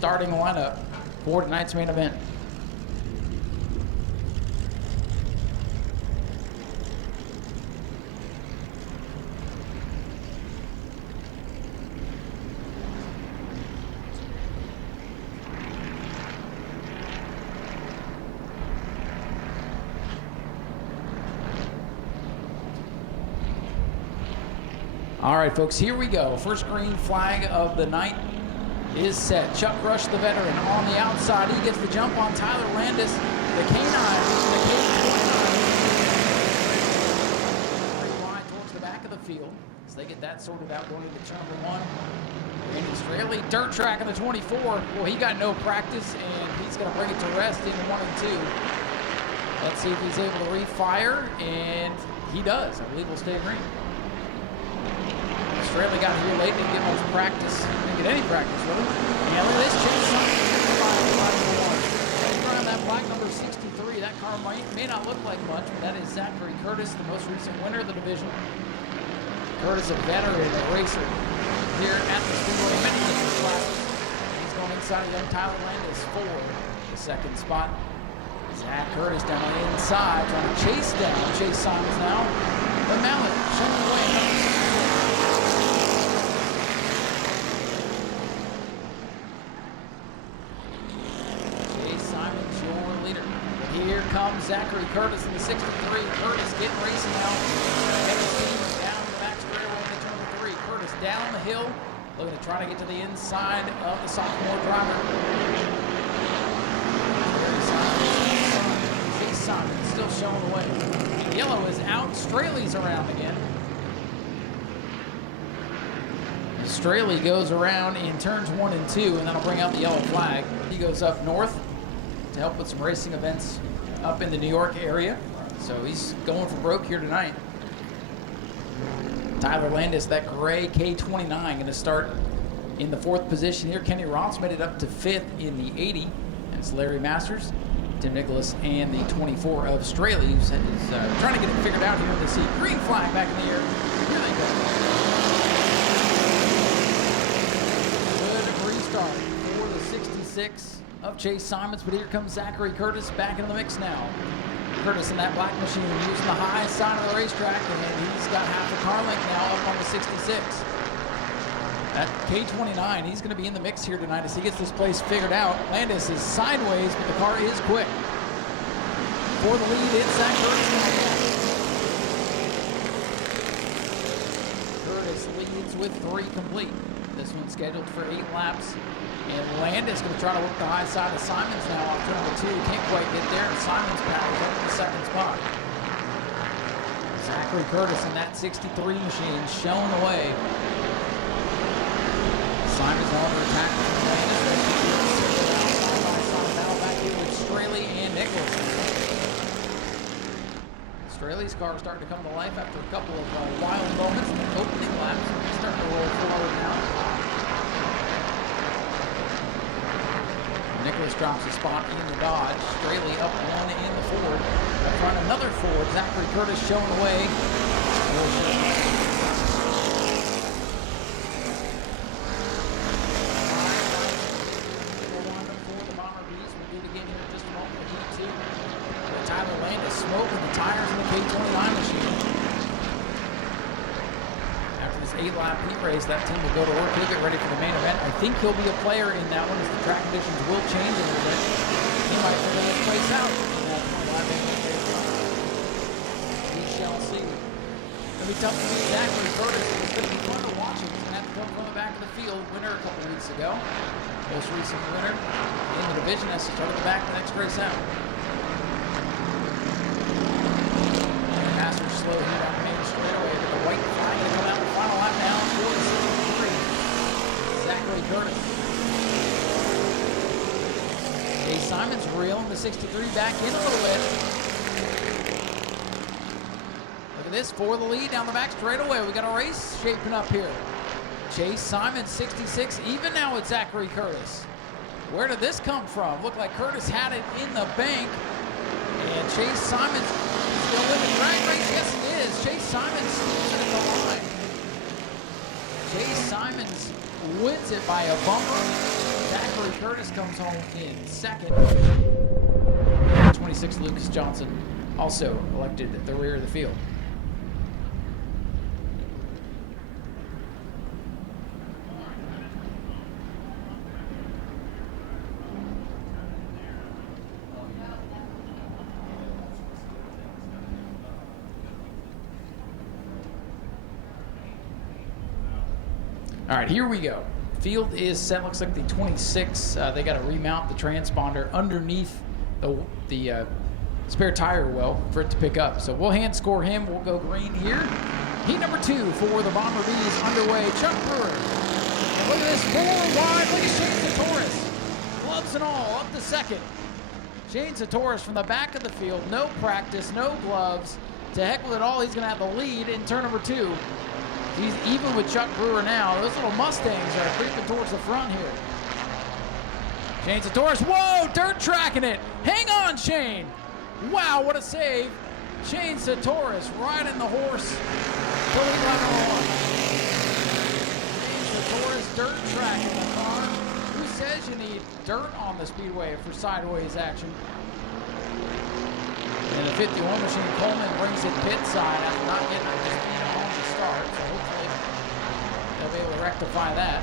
starting lineup for tonight's main event. All right, folks, here we go. First green flag of the night is set. Chuck Rush, the veteran, on the outside. He gets the jump on Tyler Landis. The K9, the K29. Wide towards the back of the field as they get that sorted out going into turn number one. Brandon Straley, dirt track in the 24. Well, he got no practice, and he's going to bring it to rest in 1 and 2. Let's see if he's able to refire, and he does. I believe he'll stay green. Straley got here late, didn't get much practice. Didn't get any practice, really. Yeah, look at this Chase around that black number 63. That car may not look like much, but that is Zachary Curtis, the most recent winner of the division. Curtis, a veteran, a racer here at the Speedway metadesigns classes. He's going inside of young Tyler Landis for the second spot. Zach Curtis down on the inside, trying to chase down Chase Simons now. The Mallet showing the way. Here comes Zachary Curtis in the 63. Curtis getting racing now. Down the back straightaway into turn number 3. Curtis down the hill, looking to try to get to the inside of the sophomore driver. Chase Simon still showing the way. Yellow is out. Straley's around again. Straley goes around in turns 1 and 2, and that'll bring out the yellow flag. He goes up north to help with some racing events up in the New York area. So he's going for broke here tonight. Tyler Landis, that gray K29, going to start in the 4th position here. Kenny Ross made it up to 5th in the 80. And it's Larry Masters, Tim Nicholas, and the 24 of Straley is trying to get it figured out here to see. Green flag back in the air. Here they go. Good restart for the 66 of Chase Simons, but here comes Zachary Curtis back into the mix now. Curtis in that black machine using the high side of the racetrack, and he's got half the car length now up on the 66. That K29, he's going to be in the mix here tonight as he gets this place figured out. Landis is sideways, but the car is quick. For the lead, it's Zach Curtis. Curtis leads with 3 complete. This one's scheduled for 8 laps. And Landis going to try to work the high side of Simons now off turn number 2. Can't quite get there, and Simons powers up to the 2nd spot. Zachary Curtis in that 63 machine showing the way. Simons on under attack from Landis. Now back here with Straley and Nicholas. Straley's car is starting to come to life after a couple of wild moments in the opening laps. He's starting to roll forward now. Nicholas drops a spot in the Dodge. Straley up 1 in the Ford. Up front, another Ford. Zachary Curtis showing the way. The Bomber Beast will do it again here in just a moment with Heat 2. Tyler Landis smoking the tires in the K29 machine. After this 8-lap heat race, that team will go to work. He'll get ready for the main event. I think he'll be a player in that one as the track conditions will change a little bit. He might figure this place out in that 20-lap we shall see. It'll be tough to beat Zachary Curtis. It's going to be fun to watch him. He's going to have to come from the back of the field. Winner a couple weeks ago. Most recent winner in the division has to start at the back the next race out. Masters slow here down the main straightaway with the white flag to come out the final lap now for the 63. Zachary Curtis. Chase Simons reeling the 63 back in a little bit. Look at this, for the lead down the back straightaway. We got a race shaping up here. Chase Simons, 66, even now with Zachary Curtis. Where did this come from? Looked like Curtis had it in the bank. And Chase Simons still win the drag race. Yes, it is. Chase Simons steals it at the line. Chase Simons wins it by a bumper. Zachary Curtis comes home in second. 26 Lucas Johnson also elected at the rear of the field. All right, here we go. Field is set. Looks like the 26. They got to remount the transponder underneath the spare tire well for it to pick up. So we'll hand score him. We'll go green here. Heat number 2 for the Bomber Bees underway. Chuck Brewer. And look at this, 4 wide. Look at Shane Satoris. Gloves and all, up to second. Shane Satoris from the back of the field. No practice, no gloves. To heck with it all, he's going to have the lead in turn number 2. He's even with Chuck Brewer now. Those little Mustangs are creeping towards the front here. Shane Satoris, whoa, dirt tracking it. Hang on, Shane. Wow, what a save. Shane Satoris riding the horse. Till lead lap number 1. Shane Satoris dirt tracking the car. Who says you need dirt on the speedway for sideways action? And the 51 machine, Coleman brings it pit side after not getting up to speed on the start. So hopefully they'll be able to rectify that.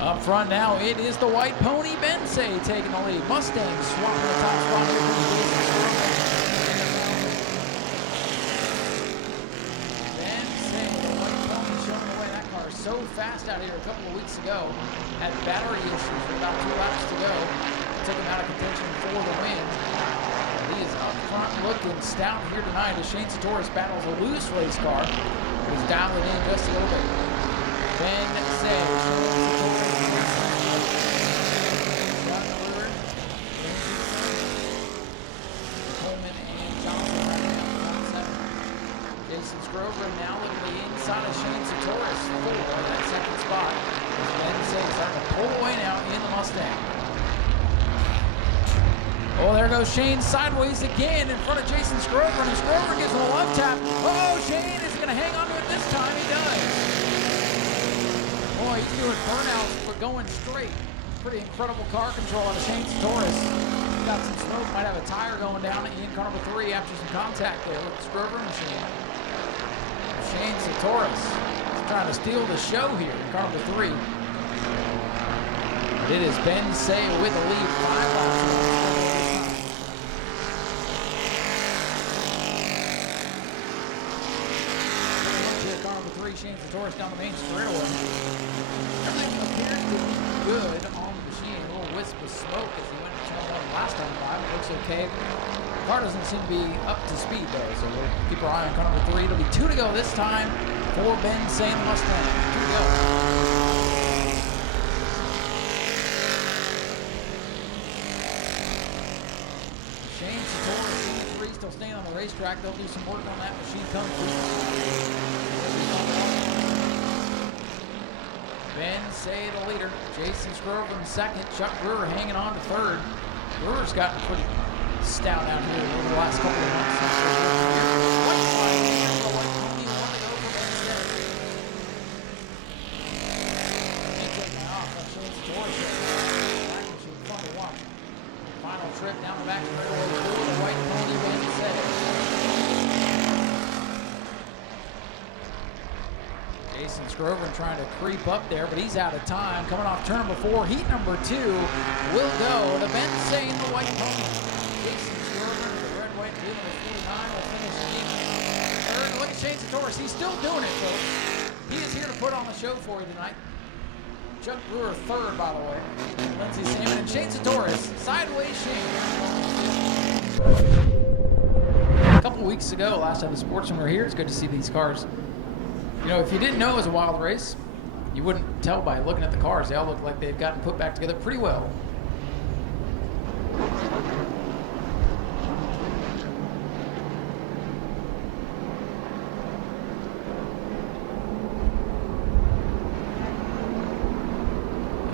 Up front now, it is the white pony Bensay taking the lead. Mustang swapping the top spot here for the Bensay, the white pony showing the way. That car so fast out here a couple of weeks ago. Had battery issues with about 2 laps to go. Took him out of contention for the win. He is up front looking stout here tonight as Shane Satoris battles a loose race car. He's dialing in just a little bit. Bensay. Coleman and Johnson right now. Jason Scrover now looking to the inside of Shane Satoris for that second spot. Bensay starting to pull away now in the Mustang. Oh, there goes Shane sideways again in front of Jason Scrover, and Scrover gives him a love tap. Oh, Shane is going to hang on to it this time. He does. Boy, he's doing burnouts, but going straight. Pretty incredible car control out of Shane Satoris. Got some smoke, might have a tire going down in car number 3 after some contact there with the Scrover machine. Shane Satoris is trying to steal the show here in car number 3. It is Bensay with the lead, 5 laps. Shane Satoris down the main straightaway. Everything appears to be good on the machine. A little wisp of smoke as he went to turn 1 last time by. It looks okay. The car doesn't seem to be up to speed though, so we'll keep our eye on car number 3. It'll be 2 to go this time for Bensay the Mustang. 2 to go. Shane Satoris in the 3, still staying on the racetrack. They'll do some work on that machine come through. Bensay the leader. Jason Scrover in second. Chuck Brewer hanging on to 3rd. Brewer's gotten pretty stout out here over the last couple of months. Final trip down the back straightaway for the white pony Bensay. Jason Scrover trying to creep up there, but he's out of time. Coming off turn number 4, heat number 2 will go to Bensay in the white pony. Jason Scrover, the red, white, blue, and 49 will finish in 3rd. Look at Shane Satoris. He's still doing it, folks. He is here to put on the show for you tonight. Chuck Brewer 3rd, by the way. Lindsey Salmon and Shane Satoris. Sideways Shane. A couple weeks ago, last time the Sportsman were here, it's good to see these cars. You know, if you didn't know it was a wild race, you wouldn't tell by looking at the cars. They all look like they've gotten put back together pretty well.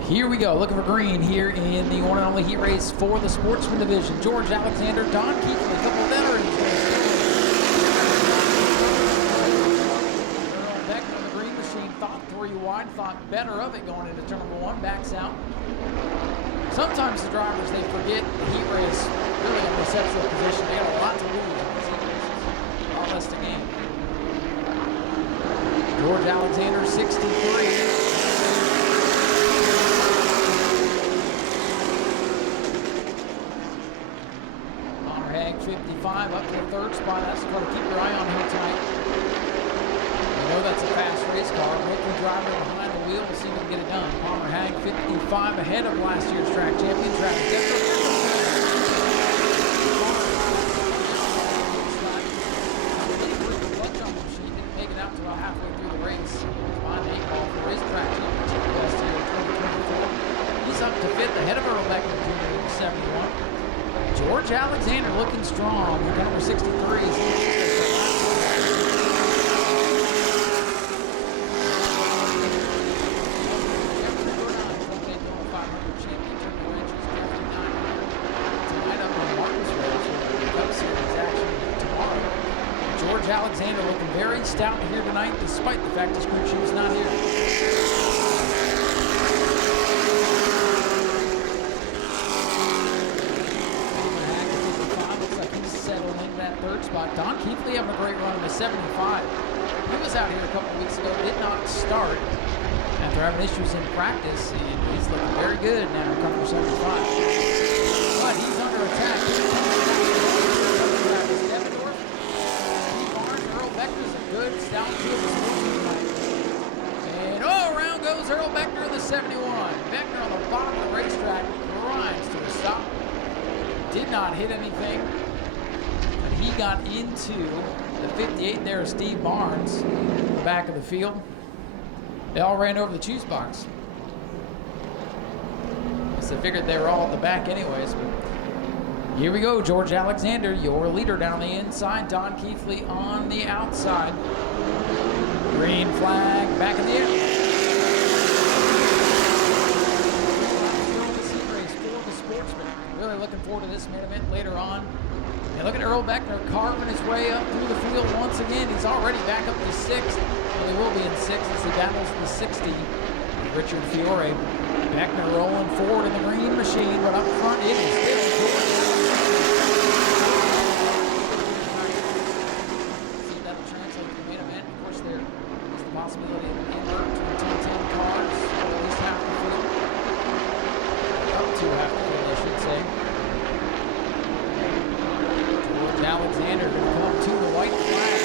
Here we go, looking for green here in the one and only heat race for the Sportsman division. George Alexander, Don Keefe, and a couple of veterans. Beck on the green machine, thought 3 wide, thought better of it going into turn number 1, backs out. Sometimes the drivers, they forget the heat race really only sets their position. They got a lot to lose in these heat races. A lot less to gain. George Alexander, 63. Connor Hag, 55, up to the 3rd spot. That's what to keep your eye on here tonight. You know that's a fast race car. Rookie driver behind the wheel to see if he can get it done. Palmer Hag, 55, ahead of last year's track champion, Travis Decker. Halfway through the race. Behind the 8 ball for racetrack championship last year in 2024. He's up to 5th ahead of Earl Beckman Jr. in 71. George Alexander looking strong. He's got number 63. Alexander looking very stout here tonight, despite the fact his crew chief's not here. Looks like he's settled into that 3rd spot. Don Keithley having a great run in the 75. He was out here a couple weeks ago, did not start after having issues in practice, and he's looking very good now coming for 75. But he's under attack. Good stout to the Sportsman tonight. And around goes Earl Beckner in the 71. Beckner on the bottom of the racetrack grinds to a stop. Did not hit anything, but he got into the 58 there of Steve Barnes in the back of the field. They all ran over the choose box. So I figured they were all at the back anyways, but here we go, George Alexander, your leader down the inside. Don Keithley on the outside. Green flag back in the air. Still in the heat race for the Sportsman. Really looking forward to this main event later on. And look at Earl Beckner carving his way up through the field once again. He's already back up to 6th. Well, he will be in 6th as he battles the 60. Richard Fiore. Beckner rolling forward in the green machine, but up front it is still George. Possibility of an invert between 10 cars, or at least half the field. Up to half the field, I should say. George Alexander going to come up to the white flag.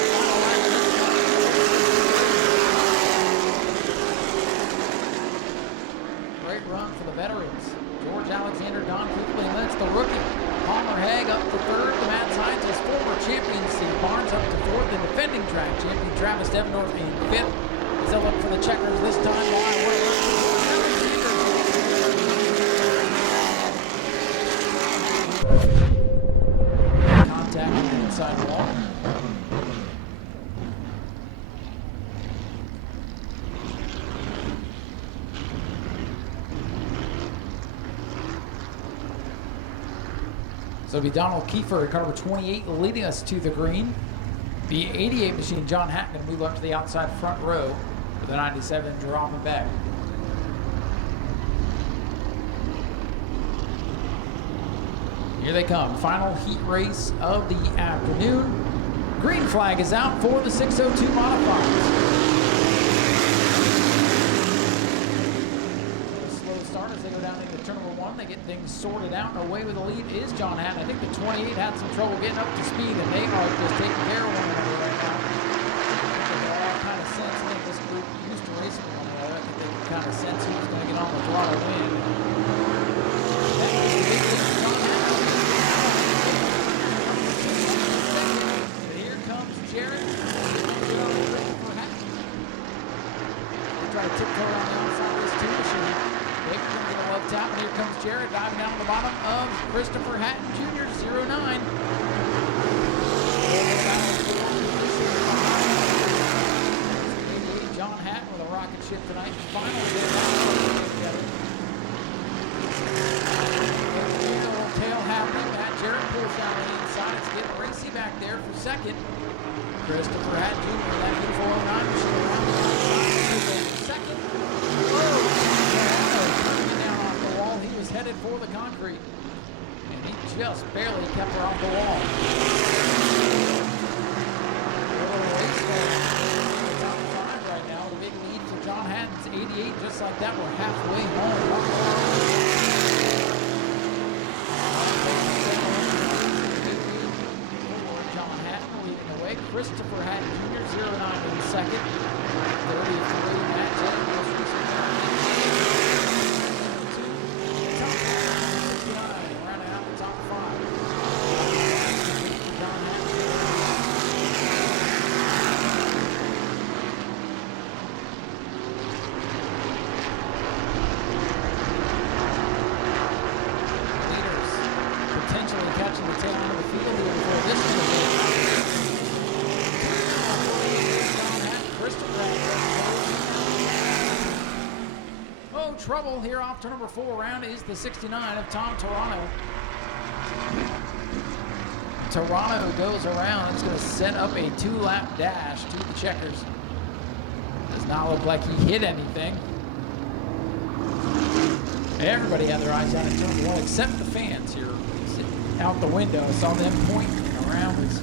Great run for the veterans. George Alexander, Don Keithley, and that's the rookie. Palmer Hag up to 3rd. The Mad Scientist, former champion Steve Barnes up to 4th. The defending track champion Travis Devendorf in 5th. Still look for the checkers this time. Contact on the inside wall. So it'll be Donald Kiefer at car number 28 leading us to the green. The 88 machine, John Hatton, going to move up to the outside front row with the 97 dropping back. Here they come. Final heat race of the afternoon. Green flag is out for the 602 modifieds. As they go down into turn number 1, they get things sorted out, and away with the lead is John Hatton. I think the 28 had some trouble getting up to speed, and they are just taking care of one another right now. I think they all kind of sense, I think this group used to racing with one another. I think they can kind of sense who's going to get on the throttle win. That is the big thing for John Hatton. And here comes Jared. For Hatton. They try to tiptoe around the outside of this 2 machine. Tap, and here comes Jared diving down on the bottom of Christopher Hatton Jr. 09. John Hatton with a rocket ship tonight. Final tail happening. Matt Jared pulls down the inside. It's getting racy back there for 2nd. Christopher Hatton Jr. that beautiful 09 machine around the outside. 2nd. headed for the concrete. And he just barely kept her off the wall. Top 5 right now. The big lead for John Hatton's 88. Just like that, we're halfway home. Christopher Hatton Jr. 09 in second. 33 Matt Jennings. Top 69, rounding out the top 5. John Hatton. Leaders potentially catching the tail end of the field here before this one. Oh, trouble here off to number 4 round is the 69 of Tom Toronto. Toronto goes around. It's going to set up a 2-lap dash to the checkers. Does not look like he hit anything. Everybody had their eyes on it turn 1 except the fans here out the window. I saw them pointing around as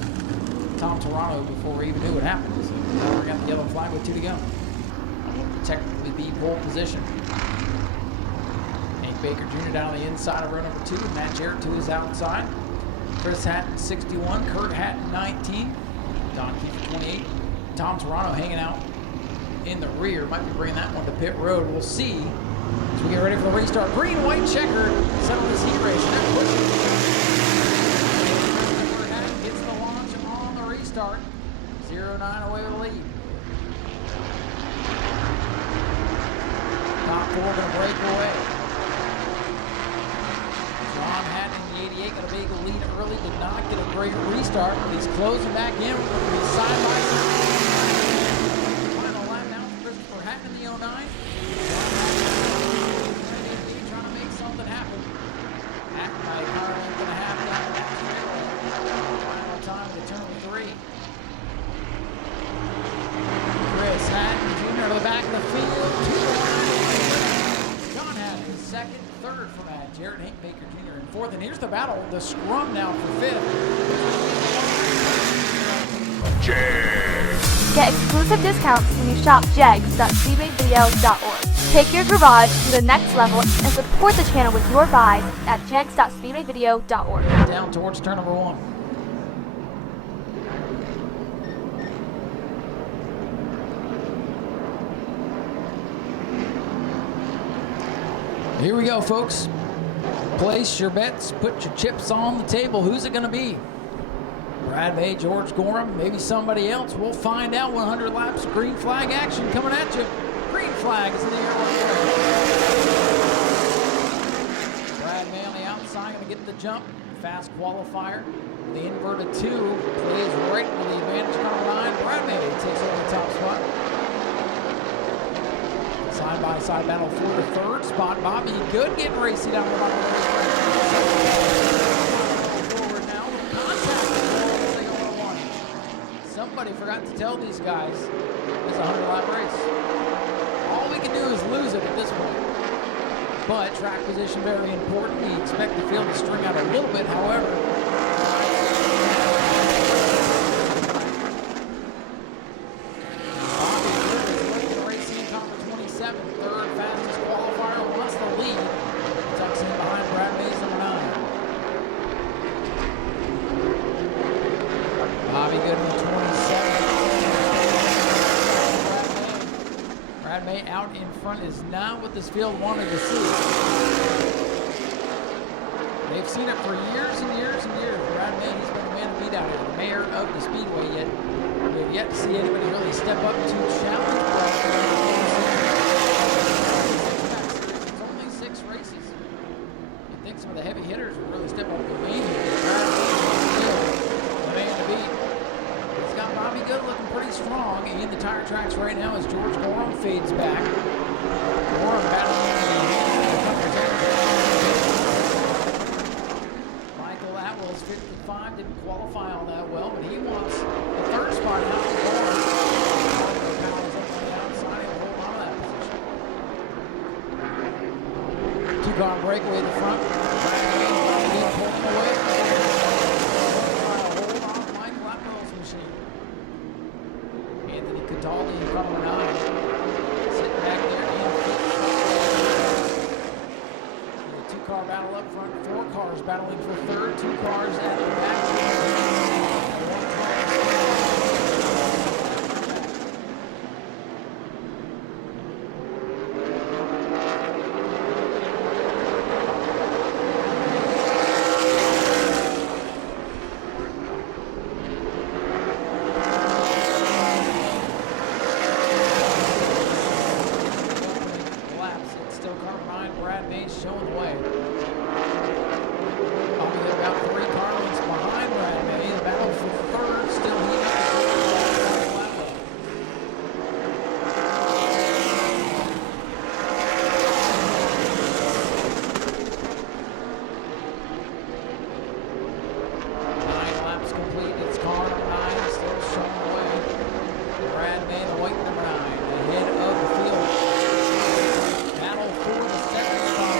Tom Toronto before we even knew what happened. So now we got the yellow flag with 2 to go. Will technically be pole position. Hank Baker Jr. down on the inside of row number 2. Matt Jarrett to his outside. Chris Hatton 61. Kurt Hatton 19. Don Keefe 28. Tom Toronto hanging out in the rear. Might be bringing that one to pit road. We'll see as we get ready for the restart. Green, white, checkered. Settle this heat race. They're pushing. Start 0-9 away with the lead. Top 4 going to break away. John Hatton in the 88 got a big lead early, did not get a great restart, but he's closing back in. We're going to be side by side. Final lap down for Christopher Hatton in the 09. Trying to make something happen. Hatton by a car length and a half down that straightaway. Final time to turn 3. Chris Hatton Jr. to the back of the field. John Hatton second, third for Matt Jarrett. Hank Baker Jr. in 4th. And here's the battle, the scrum now for 5th. Get exclusive discounts when you shop jegs.speedwayvideo.org. Take your garage to the next level and support the channel with your buys at jegs.speedwayvideo.org. Down towards turn number 1. Here we go, folks. Place your bets, put your chips on the table. Who's it going to be? Brad May, George Gorham, maybe somebody else. We'll find out. 100 laps of green flag action coming at you. Green flag is in the air. Brad May on the outside going to get the jump. Fast qualifier. The inverted 2 plays right with the advantage car 9. Brad May takes over the top spot. Side-by-side battle for the 3rd spot. Bobby Good getting racy down the bottom of the racetrack. Forward now with contact. Somebody forgot to tell these guys it's a 100-lap race. All we can do is lose it at this point. But track position very important. We expect the field to string out a little bit, however. Out in front is not what this field wanted to see. They've seen it for years and years and years. Brad May, he's been the man to beat out here, the mayor of the Speedway, yet we've yet to see anybody really step up to challenge. It's only 6 races. You'd think some of the heavy hitters would really step up to the main here. The man to beat. He's got Bobby Good looking pretty strong in the tire tracks right now as George Gorham fades back. Gorham battling Michael Atwell's 55 didn't qualify all that well, but he wants the 3rd spot out. Powers up on the outside and hold on to that position. 2-car breakaway in the front. Again, pulling away. Hold on, Mike Blackwell's machine. Anthony Cataldi in car number 9. Sitting back there. Two-car battle up front. 4 cars battling for third. 2 cars at the back. Showing the way. Probably about 3 car lengths behind Brad May. The battle for third still heating up. Nine laps complete. It's car number 9 still showing the way. Brad May, the white number 9, ahead of the field. Battle for the second spot.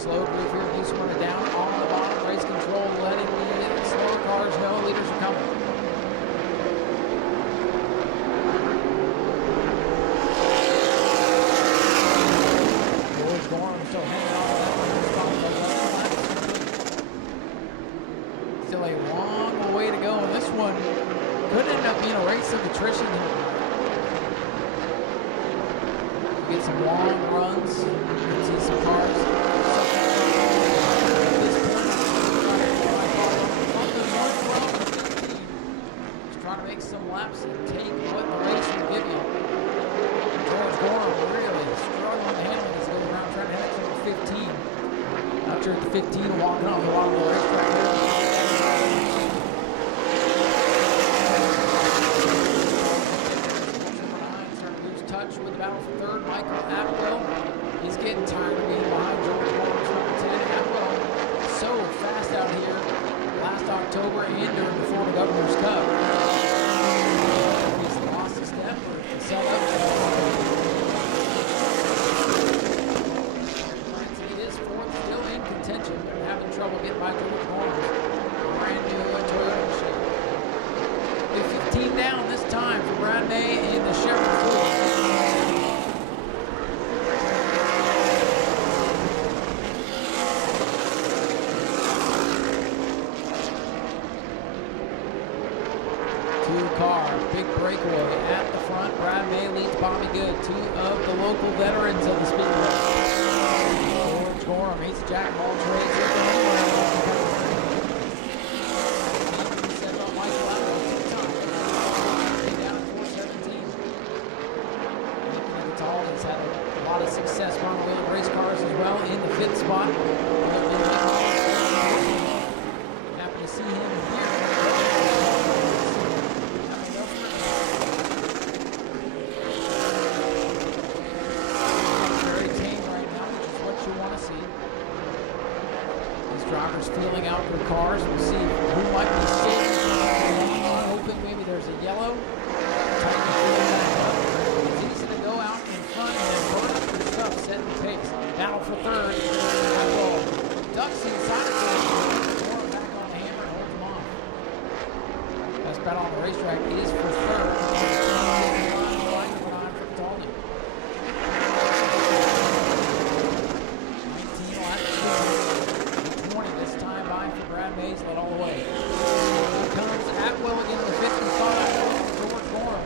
Slow groove here, New Smyrna down on the bottom, race control, letting the slower cars know leaders are coming. George Gorham still hanging on to that one. Still a long way to go, and this one could end up being a race of attrition here. Get some long runs, see some cars. Trying to make some laps and take what the race will give you. George Gorham really struggling to handle this goes around trying to head to 15. Out here at the 15, walking off the bottom of the racetrack. Starting to lose touch with the battle for third. Michael Atwell, he's getting tired of being behind George Gorham's number 10. Atwell so fast out here last October and during the Florida Governor's Cup. He's lost a step or set up. He is fourth, still in contention, but having trouble getting by George Gorham's brand new Toyota machine. 15 down this time for Brad May in the Chequered Ink. Big breakaway at the front. Brad May leads Bobby Good, 2 of the local veterans of the Speedway. George Gorham, he's a jack of all trades. Set up Michael Atwell 2 times. Down at 417. He's had a lot of success on the wheel race cars as well in the 5th spot. Happy to see him here. Drivers feeling out their cars. We'll see who might be safe. Hoping maybe there's a yellow. It's easy to go out in front and burn up your stuff, setting the pace. Battle for third. Ducks inside of third. Back on the hammer and holds them off. Best battle on the racetrack is for third. Mays led all the way. Here comes Atwell again in the 55. George Gorham.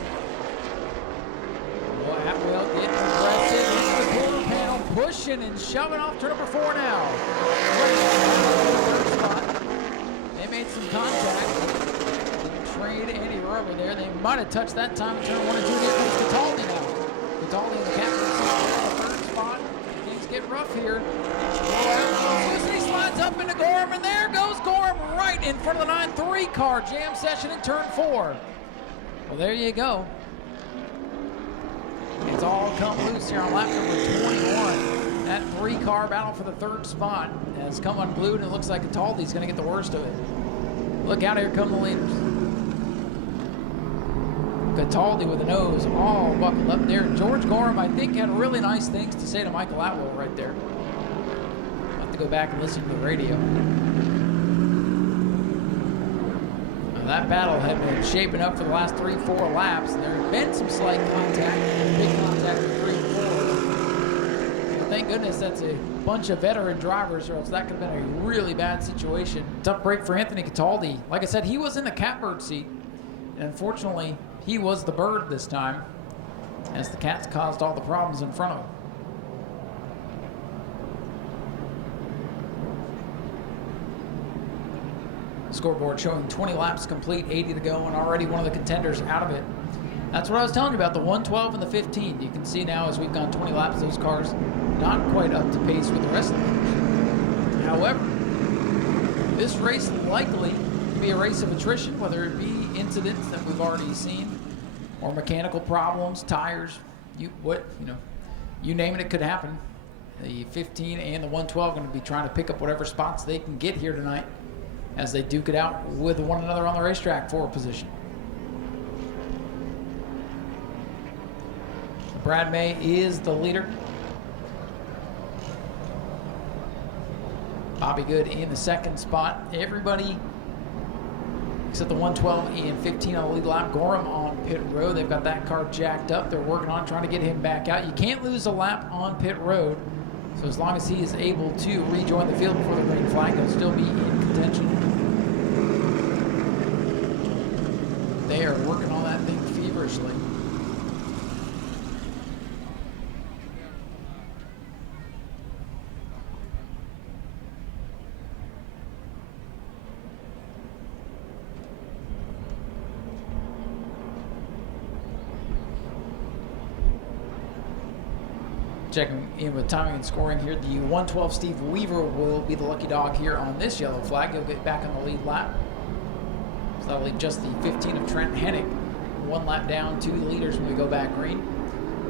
Boy, Atwell getting aggressive into the quarter panel, pushing and shoving off turn number 4 now. They made some contact. Didn't trade any rubber there. They might have touched that time in turn 1 and 2. Here comes Cataldi now. Cataldi in the captain's third spot. Things get rough here. He slides up into Gorham, and there goes Gorham right in front of the 9-3 car. Jam session in turn 4. Well, there you go. It's all come loose here on lap number 21. That 3-car battle for the 3rd spot has come unglued, and it looks like Cataldi's going to get the worst of it. Look out, here come the leaders. Cataldi with the nose all buckled up there. George Gorham, I think, had really nice things to say to Michael Atwell right there. I'll have to go back and listen to the radio. Now, that battle had been shaping up for the last 3-4 laps. And there had been some slight contact, big contact in 3-4. But thank goodness that's a bunch of veteran drivers, or else that could have been a really bad situation. Tough break for Anthony Cataldi. Like I said, he was in the catbird seat. And unfortunately, he was the bird this time, as the cats caused all the problems in front of him. Scoreboard showing 20 laps complete, 80 to go, and already one of the contenders out of it. That's what I was telling you about, the 112 and the 15. You can see now as we've gone 20 laps, those cars not quite up to pace with the rest of them. However, this race likely to be a race of attrition, whether it be incidents that we've already seen or mechanical problems, tires, you name it, it could happen. The 15 and the 112 are going to be trying to pick up whatever spots they can get here tonight as they duke it out with one another on the racetrack for a position. Brad May is the leader. Bobby Good in the second spot. Everybody except the 112 and 15 on the lead lap. Gorham on pit road. They've got that car jacked up. They're working on trying to get him back out. You can't lose a lap on pit road. So as long as he is able to rejoin the field before the green flag, he'll still be in contention. They are working on that thing feverishly. Checking in with timing and scoring here. The 112 Steve Weaver will be the lucky dog here on this yellow flag. He'll get back on the lead lap. So that'll leave just the 15 of Trent Hennick. One lap down to the leaders when we go back green.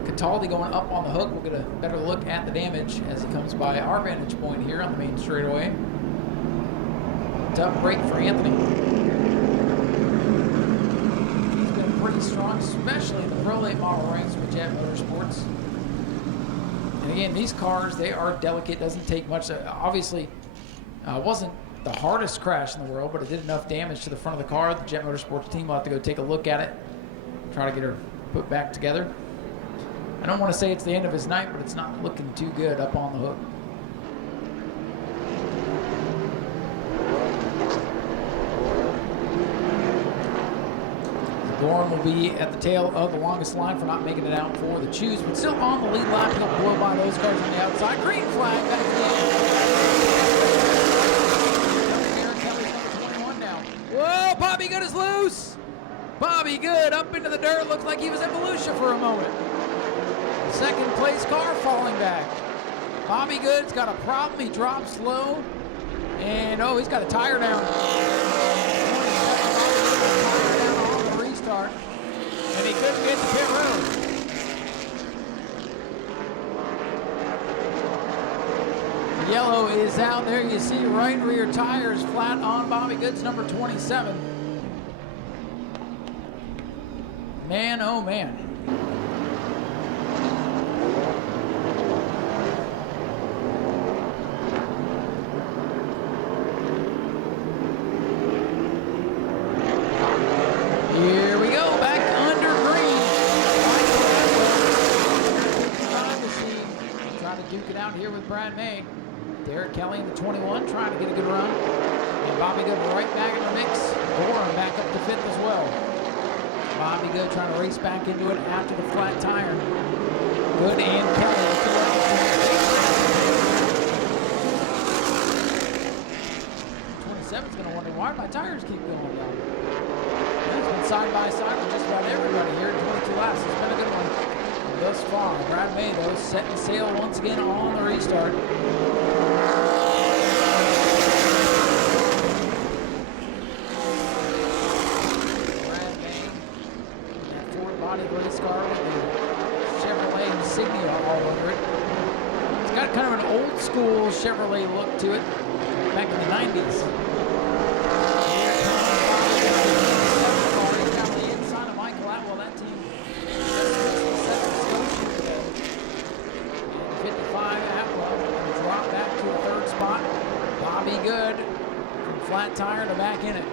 Cataldi going up on the hook. We'll get a better look at the damage as he comes by our vantage point here on the main straightaway. Tough break for Anthony. He's been pretty strong, especially in the Pro Late model ranks with Jet Motorsports. And again, these cars, they are delicate. Doesn't take much. Obviously, wasn't the hardest crash in the world, but it did enough damage to the front of the car. The Jet Motorsports team will have to go take a look at it, try to get her put back together. I don't want to say it's the end of his night, but it's not looking too good up on the hook. Gorham will be at the tail of the longest line for not making it out for the Chews, but still on the lead lap. He'll blow by those cars on the outside. Green flag back to the end. Kelly's number 21 now. Whoa, Bobby Good is loose. Bobby Good up into the dirt. Looks like he was at Volusia for a moment. Second place car falling back. Bobby Good's got a problem. He drops low. And he's got a tire down. And he couldn't get to pit road. The yellow is out there. You see right rear tires flat on Bobby Good's number 27. Man, oh man. Here we go, back under green. Trying to duke it out here with Brad May. Derek Kelly in the 21 trying to get a good run. And Bobby Good right back in the mix. Gorham back up to fifth as well. Bobby Good trying to race back into it after the flat tire. Good and Kelly. 27's going to wonder why my tires keep going down. It's been side by side with just about everybody here in 22 laps. It's been a good one thus far. Brad May, though, setting sail once again on the restart. Brad May, that Ford body race car with the Chevrolet insignia all over it. It's got kind of an old school Chevrolet look to it back in the 90s. flat tire to back in it.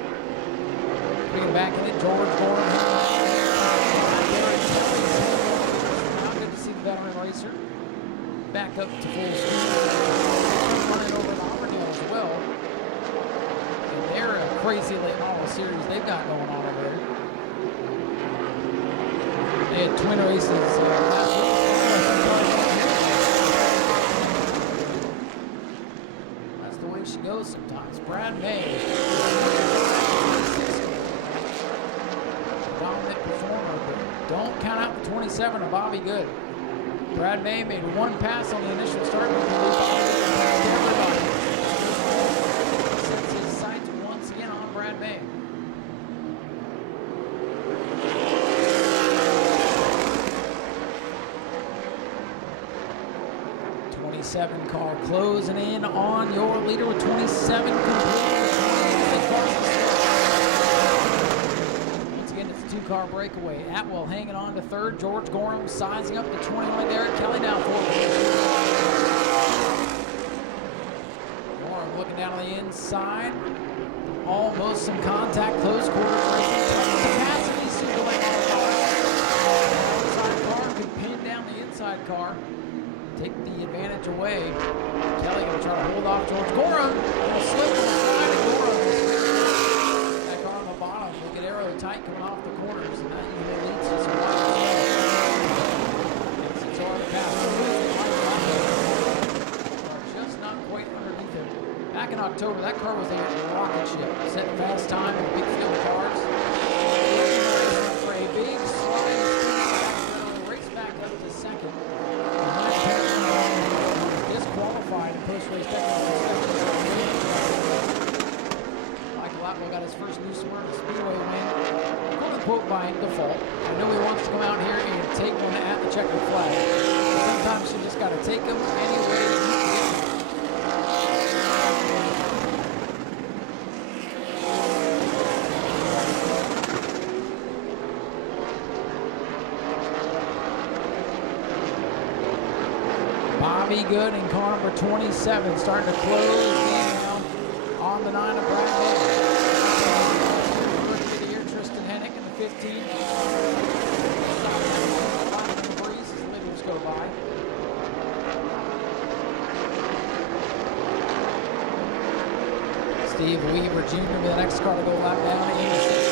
Bringing back in it, George Gordon. Now good to see the veteran racer back up to full speed. Running over the Auburndale as well. And they're a crazy late model series they've got going on over there. They had twin races last week. That's the way she goes sometimes. Brad May. Dominant performer, but don't count out the 27 of Bobby Good. Brad May made one pass on the initial start. Sets his sights once again on Brad May. 27 car closing in on your leader with 27 complete. Once again, it's a two-car breakaway. Atwell hanging on to third. George Gorham sizing up the 21. Derek Kelly now fourth. Gorham looking down on the inside. Almost some contact, close quarters racing. Capacity soon to late on the outside car could pin down the inside car. Take the advantage away. Kelly going to try to hold off George Gorham. Slip on the side of Gorham. That car on the bottom. Look at Arrow tight coming off the corners. And that usually leads to some wide. It's already passed. Just not quite underneath him. Back in October, that car was a rocket ship. Set fast time in a big field of cars. For a big slide, race back up to second. Disqualified in post-race technical inspection. Michael Atwell got his first new Smyrna Speedway win, quote-unquote by default. I know he wants to come out here and take one at the checkered flag. But sometimes you just got to take them anyway you can. Bobby Good in car number 27, starting to close in now on the 9 of Brad Rookie of the year, Tristan Hennick in the 15. Stop the breeze as the leaders go by. Steve Weaver Jr. with the next car to go lap down in the 65.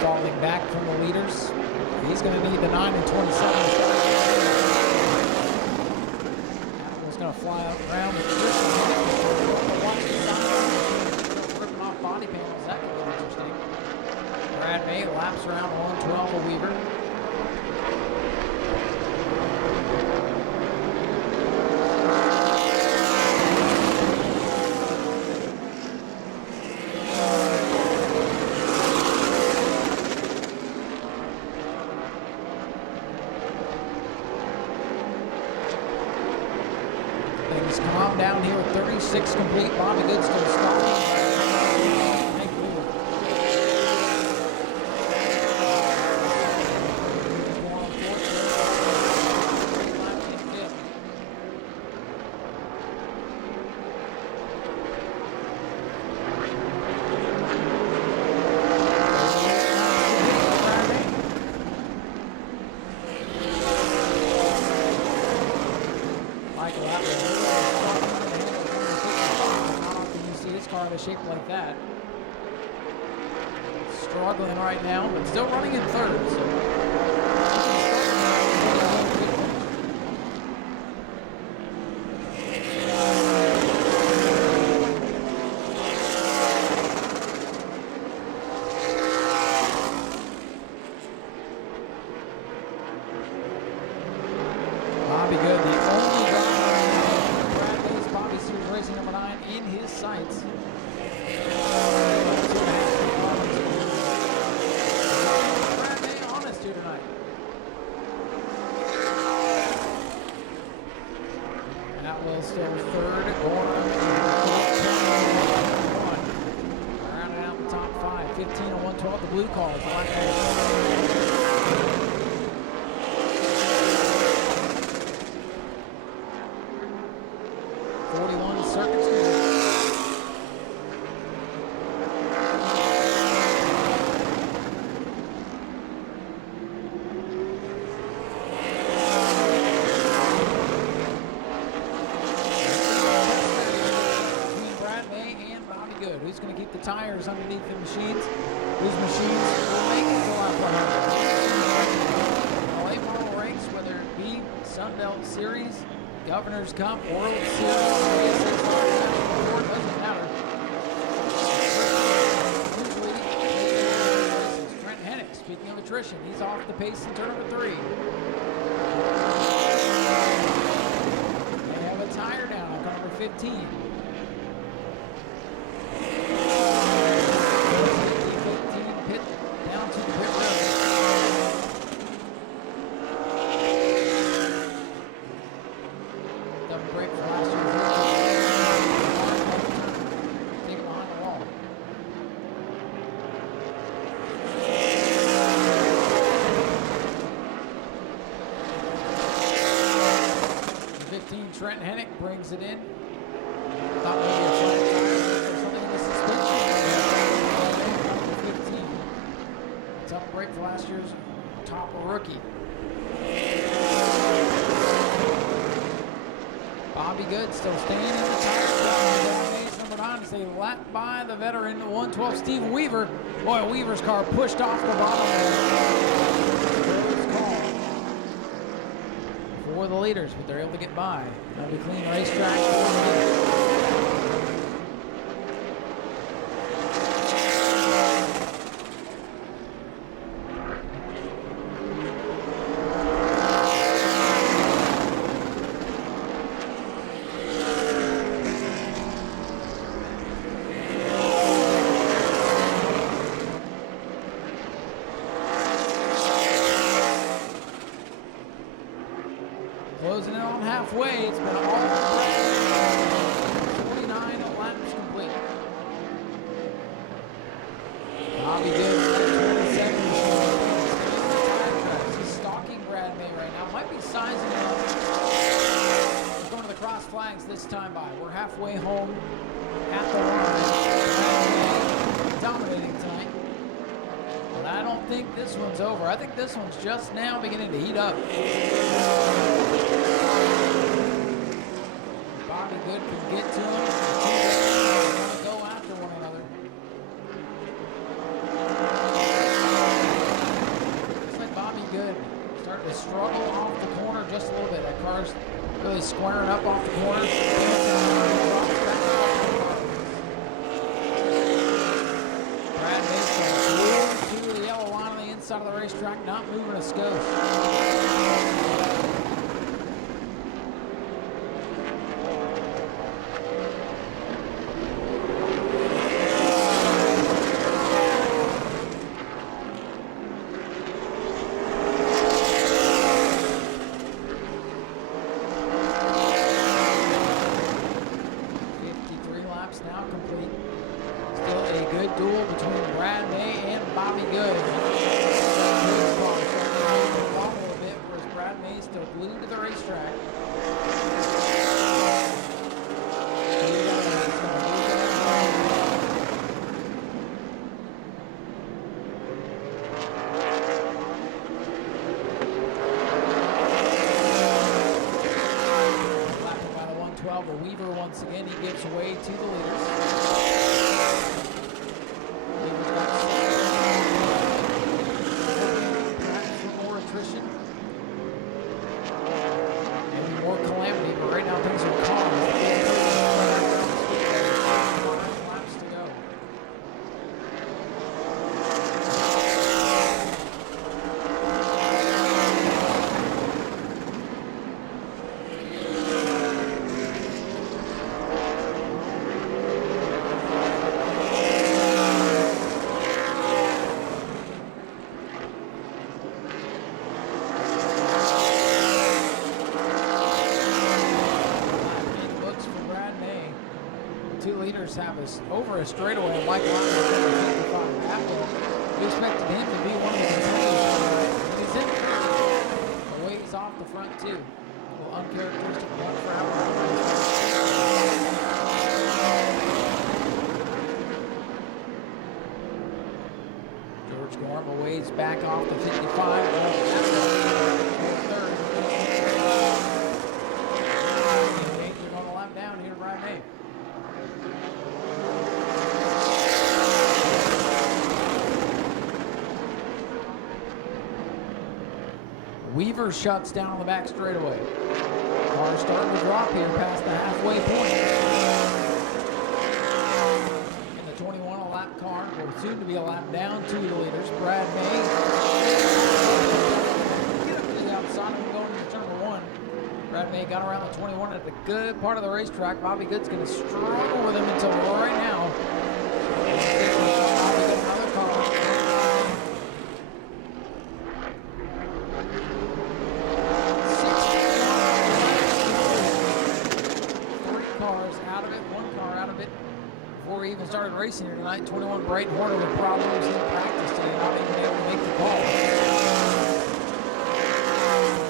Falling back from the leaders. He's going to need the 9 and 27. Apple's going to fly up around with ripping off body panels. That could be interesting. Brad May laps around 112 of Weaver. Calm down here with 36 complete. Bobby Good still stalling. Shape like that. Struggling right now, but still running in third. So. Bobby Good, the only driver Bradley's Bobby Series Racing number 9 in his sights. Atwell still third. what the blue calls. Black man. 41 circuits. Who's going to keep the tires underneath the machines? Whose machines will make it to lap 100? Late model race, whether it be Sunbelt Series, Governor's Cup, World Series, doesn't matter. Usually, Trent Hennick, speaking of attrition, he's off the pace in turn number 3. They have a tire down on car number 15. Trent Hennick brings it in. Thought maybe a flat tire or something in the suspension. 15. Tough break for last year's top rookie. Bobby Good still staying in the tire. Number 9 is a lap by the veteran 112 Steve Weaver. Boy, Weaver's car pushed off the bottom for the leaders, but they're able to get by. That'll be clean racetrack for the leaders. Closing in on halfway. It's been all 29 laps complete. Bobby Good, 27. He's stalking Brad May right now. Might be sizing it up. He's going to the cross flags this time by. We're halfway home at the line. Dominating tonight. But I don't think this one's over. I think this one's just now beginning to heat up. Bobby Good can get to him. They're going to go after one another. Looks like Bobby Good starting to struggle off the corner just a little bit. That car's really squaring up off the corner. Brad Mason to the yellow line on the inside of the racetrack, not moving a skosh. 53 laps now complete. Still a good duel between Brad May and Bobby Good. A bit, whereas Brad May still glued to the racetrack. Lapping by the 112, but Weaver once again, he gives way to the leaders. Maybe more calamity, but right now things are calm. 5 laps to go. Two leaders have us over a straightaway like line 55 after We expected him to be one of the contenders. He's in a ways off the front, too. A little uncharacteristic one for George Gorham a ways back off the 55. They're going to lap down here to Brad May. Weaver shuts down on the back straightaway. Car starting to drop here past the halfway point. And the 21 a lap car will soon to be a lap down to the leaders. Brad May. Get up to the outside of him going into turn 1. Brad May got around the 21 at the good part of the racetrack. Bobby Good's going to struggle with him until right now. Bobby Good another car. Before we even started racing here tonight, 21 Bright Horner with problems in practice today, not even able to make the call.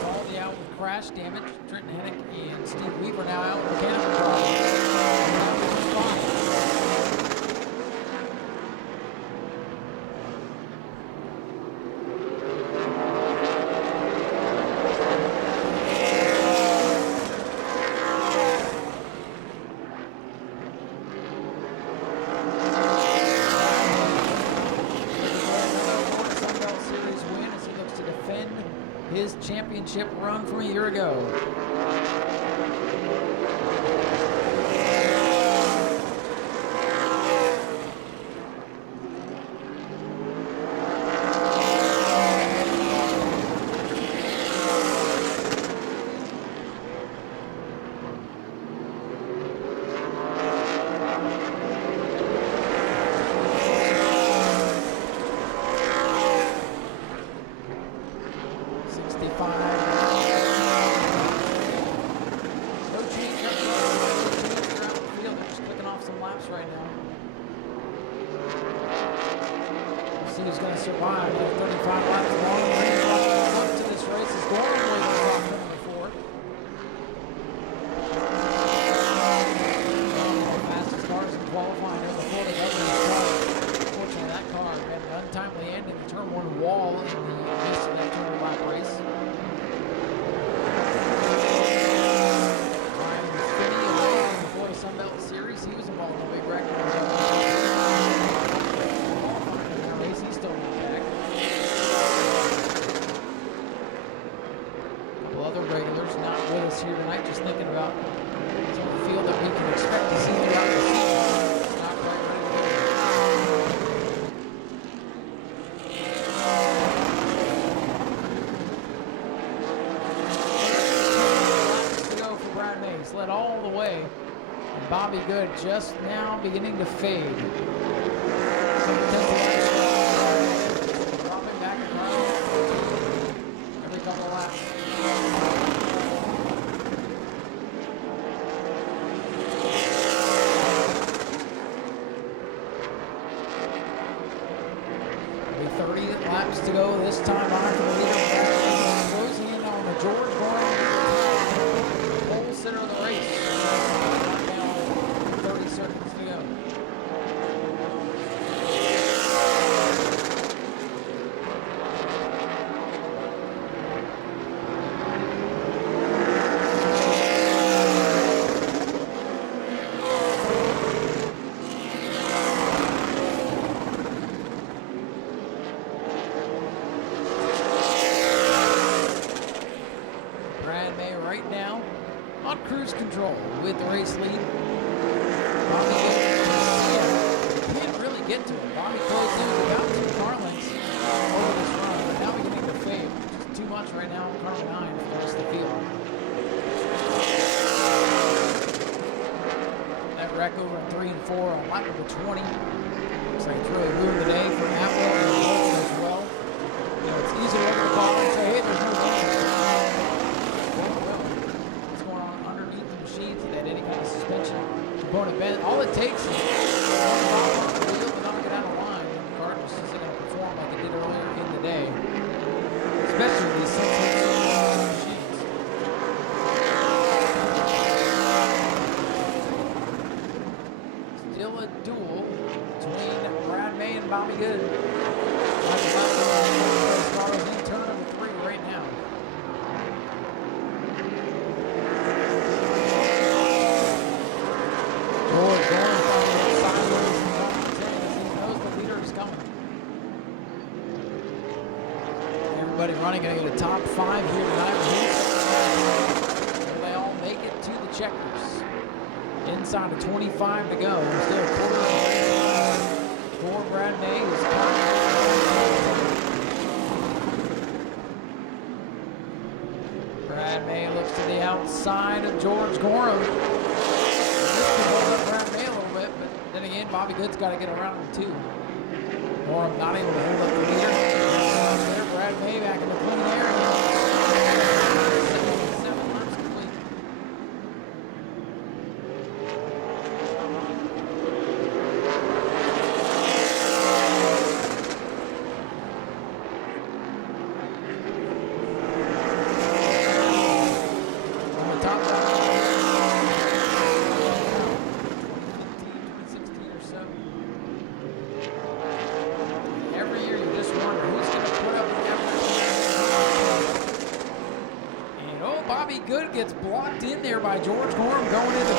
Baldy out with crash damage. Trenton Hennick and Steve Weaver now out with mechanical problems. His championship run from a year ago. Who's going to survive? 35 laps long up to this race is going away to top number 4. Fastest cars in qualifying over before the governor's car. Unfortunately, that car had an untimely end in the turn 1 wall in the midst of that turn 1 lap race. Ryan Finney away before the Sunbelt Series. He was involved in a big wreck. He's still back. A couple other regulars not with us here tonight, just thinking about some of the field that we can expect to see throughout the season. Not quite ready to go for Brad May. He's led all the way. And Bobby Good just now beginning to fade. Couple of laps. Maybe 30 laps to go this time on for the leader. Closing in on the George Gorham pole center of the race. Now 30 seconds to go. Cruise control with the race lead. Bobby can't really get to it. Bobby closed in about 2 car lengths over this run, but now beginning to fade. Just too much right now on car 9 for the rest of the field. That wreck over in 3 and 4 on lap number 20. Looks like it's really ruined the day for Apple and Volvo as well. You know, it's easy to look at the car and say, hey, there's no damage. That any kind of suspension component bent. All it takes is one wheel to knock it out of line. And the car just isn't going to perform Johnny going to get a top 5 here tonight. They all make it to the checkers. Inside of 25 to go. Still quarter for Brad May. Brad May looks to the outside of George Gorham. This could hold up Brad May a little bit, but then again, Bobby Good's got to get around him too. Gorham not able to hold up the leader. There, Brad May back in the clean area. 7 laps complete. On the top line. 2016 or so. Every year you just wonder who's going to put up the effort. And oh, Bobby Good gets blocked in there by George Gorham going into the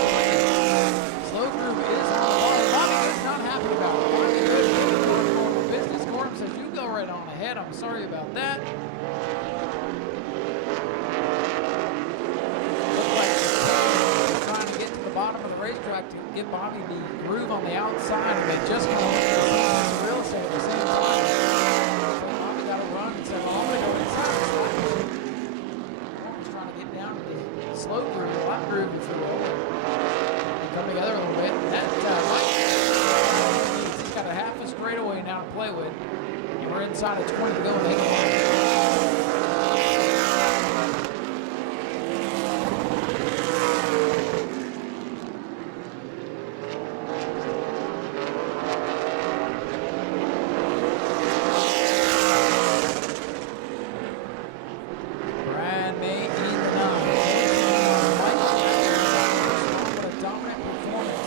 slow groove is on the ball. Bobby Good's not happy about it. Bobby Good is going for business. Gorham says, you go right on ahead. I'm sorry about that. Looks like they're trying to get to the bottom of the racetrack to get Bobby the groove on the outside, and they just kind of look at the real estate at the same time. So Bobby got to run and said, well, I'm going to go inside the slot machine. Gorham's trying to get down to the slow groove, the lap groove, if you will. They come together a little bit. That Mike, he's got a half a straightaway now to play with. And we're inside of 20 to go. And they can Brad May in the 9. Mike, what a dominant performance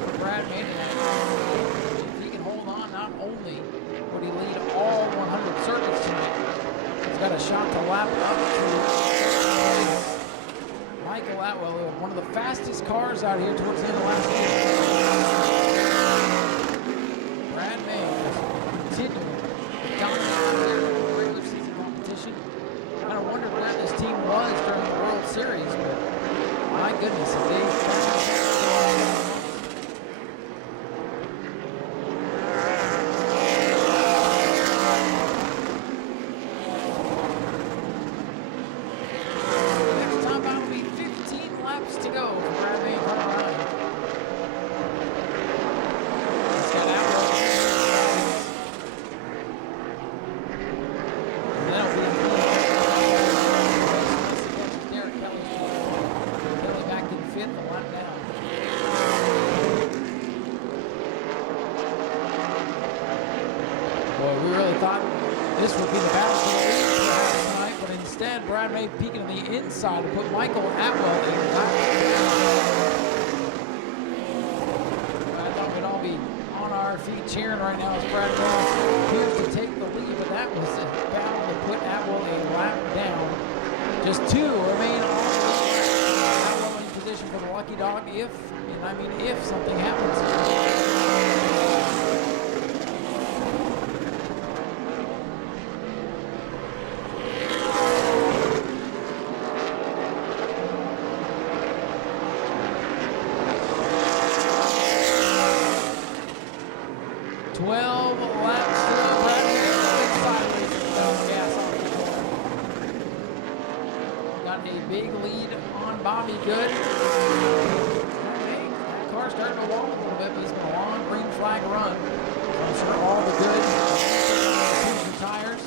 for Brad May tonight. If he can hold on, not only would he lead all 100 circuits tonight, he's got a shot to lap up to Michael Atwell, one of the fastest cars out here towards the end of last year. Brad May continuing to dominate the regular season competition. I kind of wondered where this team was during the World Series, but my goodness, next time out will be 15 laps to go for Brad May and Carl Ryan. He's got Atwell. And that'll be Derek Kelly. Kelly back in 5th, a lap down. Boy, we really thought this would be the battle for the lead perhaps tonight, but instead, Brad May peeking on the inside to put Michael Atwell in lap. I thought we'd all be on our feet cheering right now as Brad May appears to take the lead, but that was a battle to put Atwell a lap down. Just 2 remain on Atwell in position for the lucky dog if something happens. Big lead on Bobby Good. That car's starting to walk a little bit, but it's been a long green flag run. I'm sure all the good tires.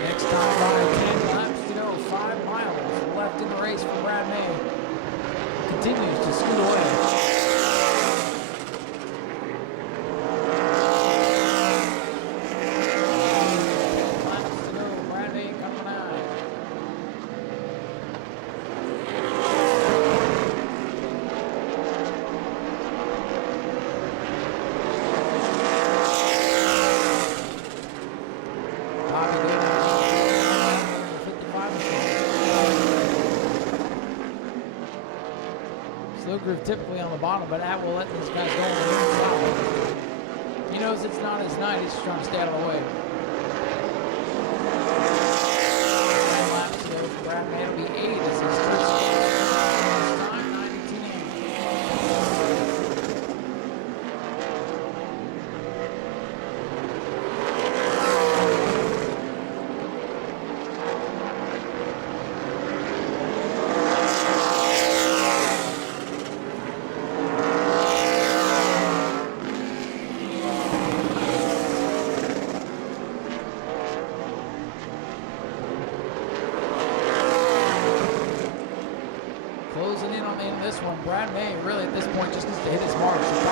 Next time by 10 laps to go, 5 miles left in the race for Brad May. Continues to scoot away. groove typically on the bottom, but that will let these guys go on the top. He knows it's not his night. He's just trying to stay out of the way. Laps to go. Brad May will be 8 as his first time, 9:10. Closing in on this one. Brad May really at this point just needs to hit his mark. So it's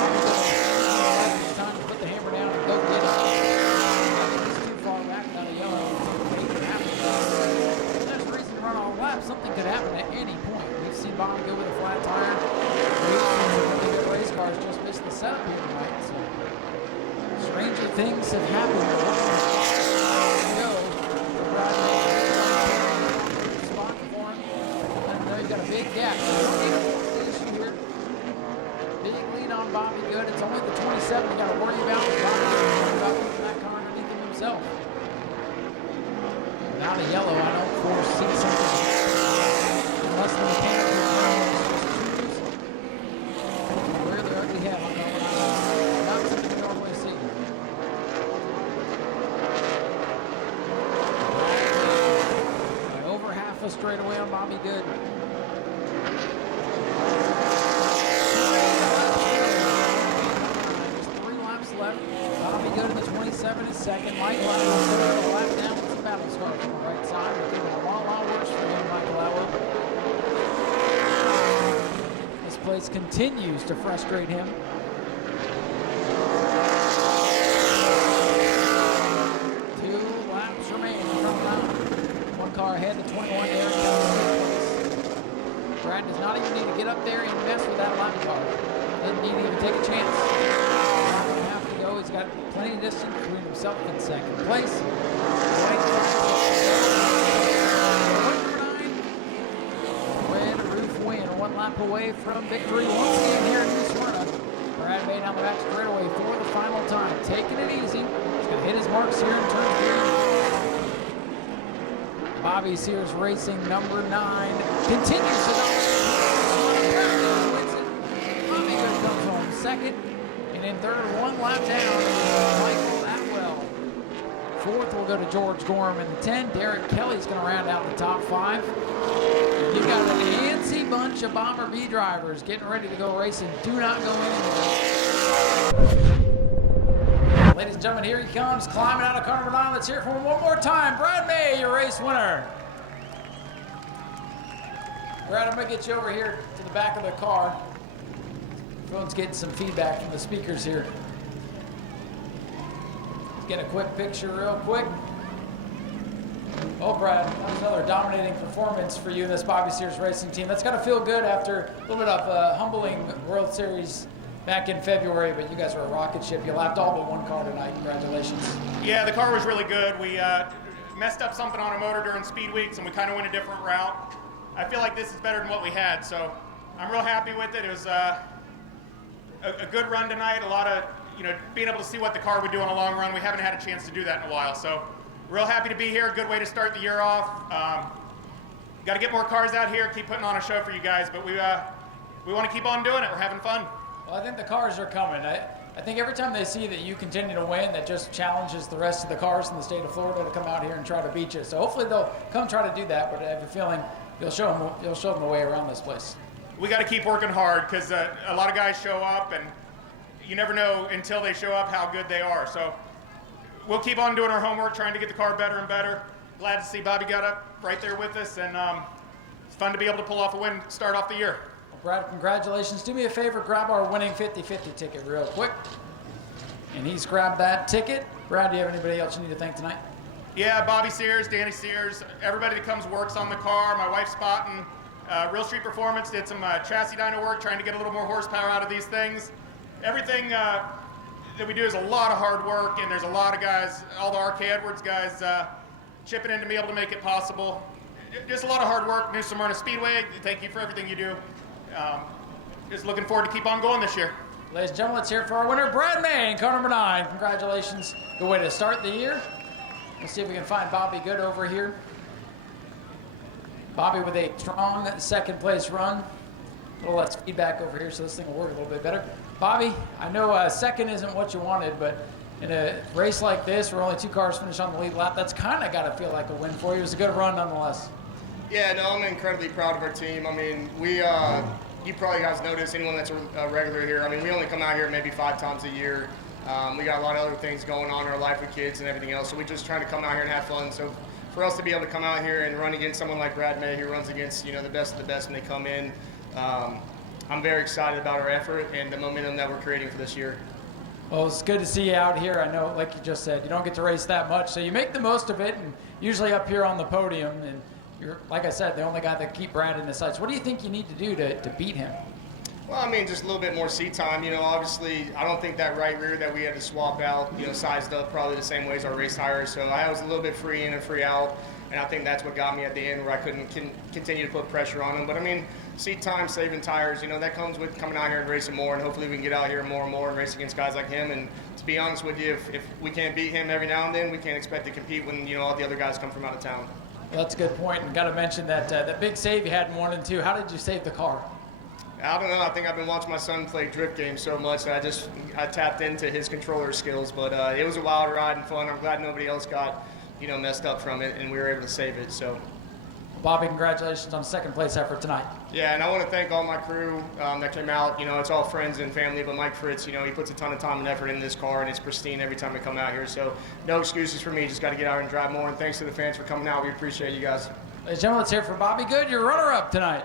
time to put the hammer down and go get it. He's too far back down the yellow. There's a reason to run all laps. Something could happen at any point. We've seen Bobby go with a flat tire. We've seen race cars just miss the setup here tonight. So stranger things have happened. Go. Brad May. Got a big gap. Issue here. Big lead on Bobby Good. It's only the 27 you got to worry about. Bobby about putting that car underneath him himself. Without a yellow, I don't foresee something unless the mechanical is where the ugly hat on not something we normally see. Over half a straightaway on Bobby Good. Good in the 27 is second. Michael Atwood a lap down with some battle scars on the right side. We're getting a lot worse for him, Michael Atwood. This place continues to frustrate him. 2 laps remain. One car ahead, the 21 there. Brad does not even need to get up there and mess with that lap car. Doesn't need to even take a chance. He's got plenty of distance between himself and second place. Red Roof win, 1 lap away from victory once again here in New Smyrna. Brad May down the back straightaway for the final time, taking it easy. He's going to hit his marks here in turn 3. Bobby Sears Racing, number 9, continues to dominate. Bobby Good comes home second. In third, 1 lap down, Michael Atwell. Fourth will go to George Gorham in the 10. Derek Kelly's going to round out the top 5. You've got an antsy bunch of Bomber B drivers getting ready to go racing. Do not go anywhere. Ladies and gentlemen, here he comes, climbing out of car number 9. Let's hear it from him one more time. Brad May, your race winner. Brad, I'm going to get you over here to the back of the car. Everyone's getting some feedback from the speakers here. Let's get a quick picture real quick. Oh, Brad, that was another dominating performance for you in this Bobby Sears Racing team. That's got to feel good after a little bit of a humbling World Series back in February, but you guys were a rocket ship. You lapped all but 1 car tonight. Congratulations. Yeah, the car was really good. We messed up something on a motor during speed weeks, and we kind of went a different route. I feel like this is better than what we had, so I'm real happy with it. It was a good run tonight, a lot of, being able to see what the car would do on a long run. We haven't had a chance to do that in a while, so real happy to be here. Good way to start the year off. Got to get more cars out here, keep putting on a show for you guys, but we want to keep on doing it. We're having fun. Well, I think the cars are coming. I think every time they see that you continue to win, that just challenges the rest of the cars in the state of Florida to come out here and try to beat you. So hopefully they'll come try to do that, but I have a feeling you'll show them the way around this place. We got to keep working hard because a lot of guys show up, and you never know until they show up how good they are. So we'll keep on doing our homework, trying to get the car better and better. Glad to see Bobby got up right there with us, and it's fun to be able to pull off a win, start off the year. Well, Brad, congratulations. Do me a favor, grab our winning 50-50 ticket real quick. And he's grabbed that ticket. Brad, do you have anybody else you need to thank tonight? Yeah, Bobby Sears, Danny Sears, everybody that comes works on the car. My wife Spotting. Real Street Performance did some chassis dyno work, trying to get a little more horsepower out of these things. Everything that we do is a lot of hard work, and there's a lot of guys, all the RK Edwards guys, chipping in to be able to make it possible. Just a lot of hard work. New Smyrna Speedway, thank you for everything you do. just looking forward to keep on going this year. Ladies and gentlemen, let's hear it for our winner, Brad May, in car number 9. Congratulations. Good way to start the year. Let's see if we can find Bobby Good over here. Bobby with a strong second place run. A little less feedback over here, so this thing will work a little bit better. Bobby, I know second isn't what you wanted, but in a race like this where only 2 cars finish on the lead lap, that's kind of got to feel like a win for you. It was a good run nonetheless. Yeah, no, I'm incredibly proud of our team. I mean, you probably guys notice, anyone that's a regular here, I mean, we only come out here maybe 5 times a year. We got a lot of other things going on in our life with kids and everything else, so we just try to come out here and have fun. So for us to be able to come out here and run against someone like Brad May, who runs against, the best of the best when they come in, I'm very excited about our effort and the momentum that we're creating for this year. Well, it's good to see you out here. I know, like you just said, you don't get to race that much, so you make the most of it, and usually up here on the podium, and you're, like I said, the only guy that can keep Brad in the sights. What do you think you need to do to beat him? Well, I mean, just a little bit more seat time. Obviously, I don't think that right rear that we had to swap out, sized up probably the same way as our race tires. So I was a little bit free in and free out, and I think that's what got me at the end where I couldn't continue to put pressure on him. But I mean, seat time, saving tires, that comes with coming out here and racing more, and hopefully we can get out here more and more and race against guys like him. And to be honest with you, if we can't beat him every now and then, we can't expect to compete when all the other guys come from out of town. Well, that's a good point, and got to mention that that big save you had in 1 and 2. How did you save the car? I don't know. I think I've been watching my son play drift games so much that I tapped into his controller skills. But it was a wild ride and fun. I'm glad nobody else got messed up from it, and we were able to save it. So, Bobby, congratulations on the second place effort tonight. Yeah, and I want to thank all my crew that came out. It's all friends and family, but Mike Fritz, he puts a ton of time and effort in this car, and it's pristine every time we come out here. So no excuses for me. Just got to get out and drive more. And thanks to the fans for coming out. We appreciate you guys. Ladies and gentlemen, let's hear it for Bobby Good, your runner-up tonight.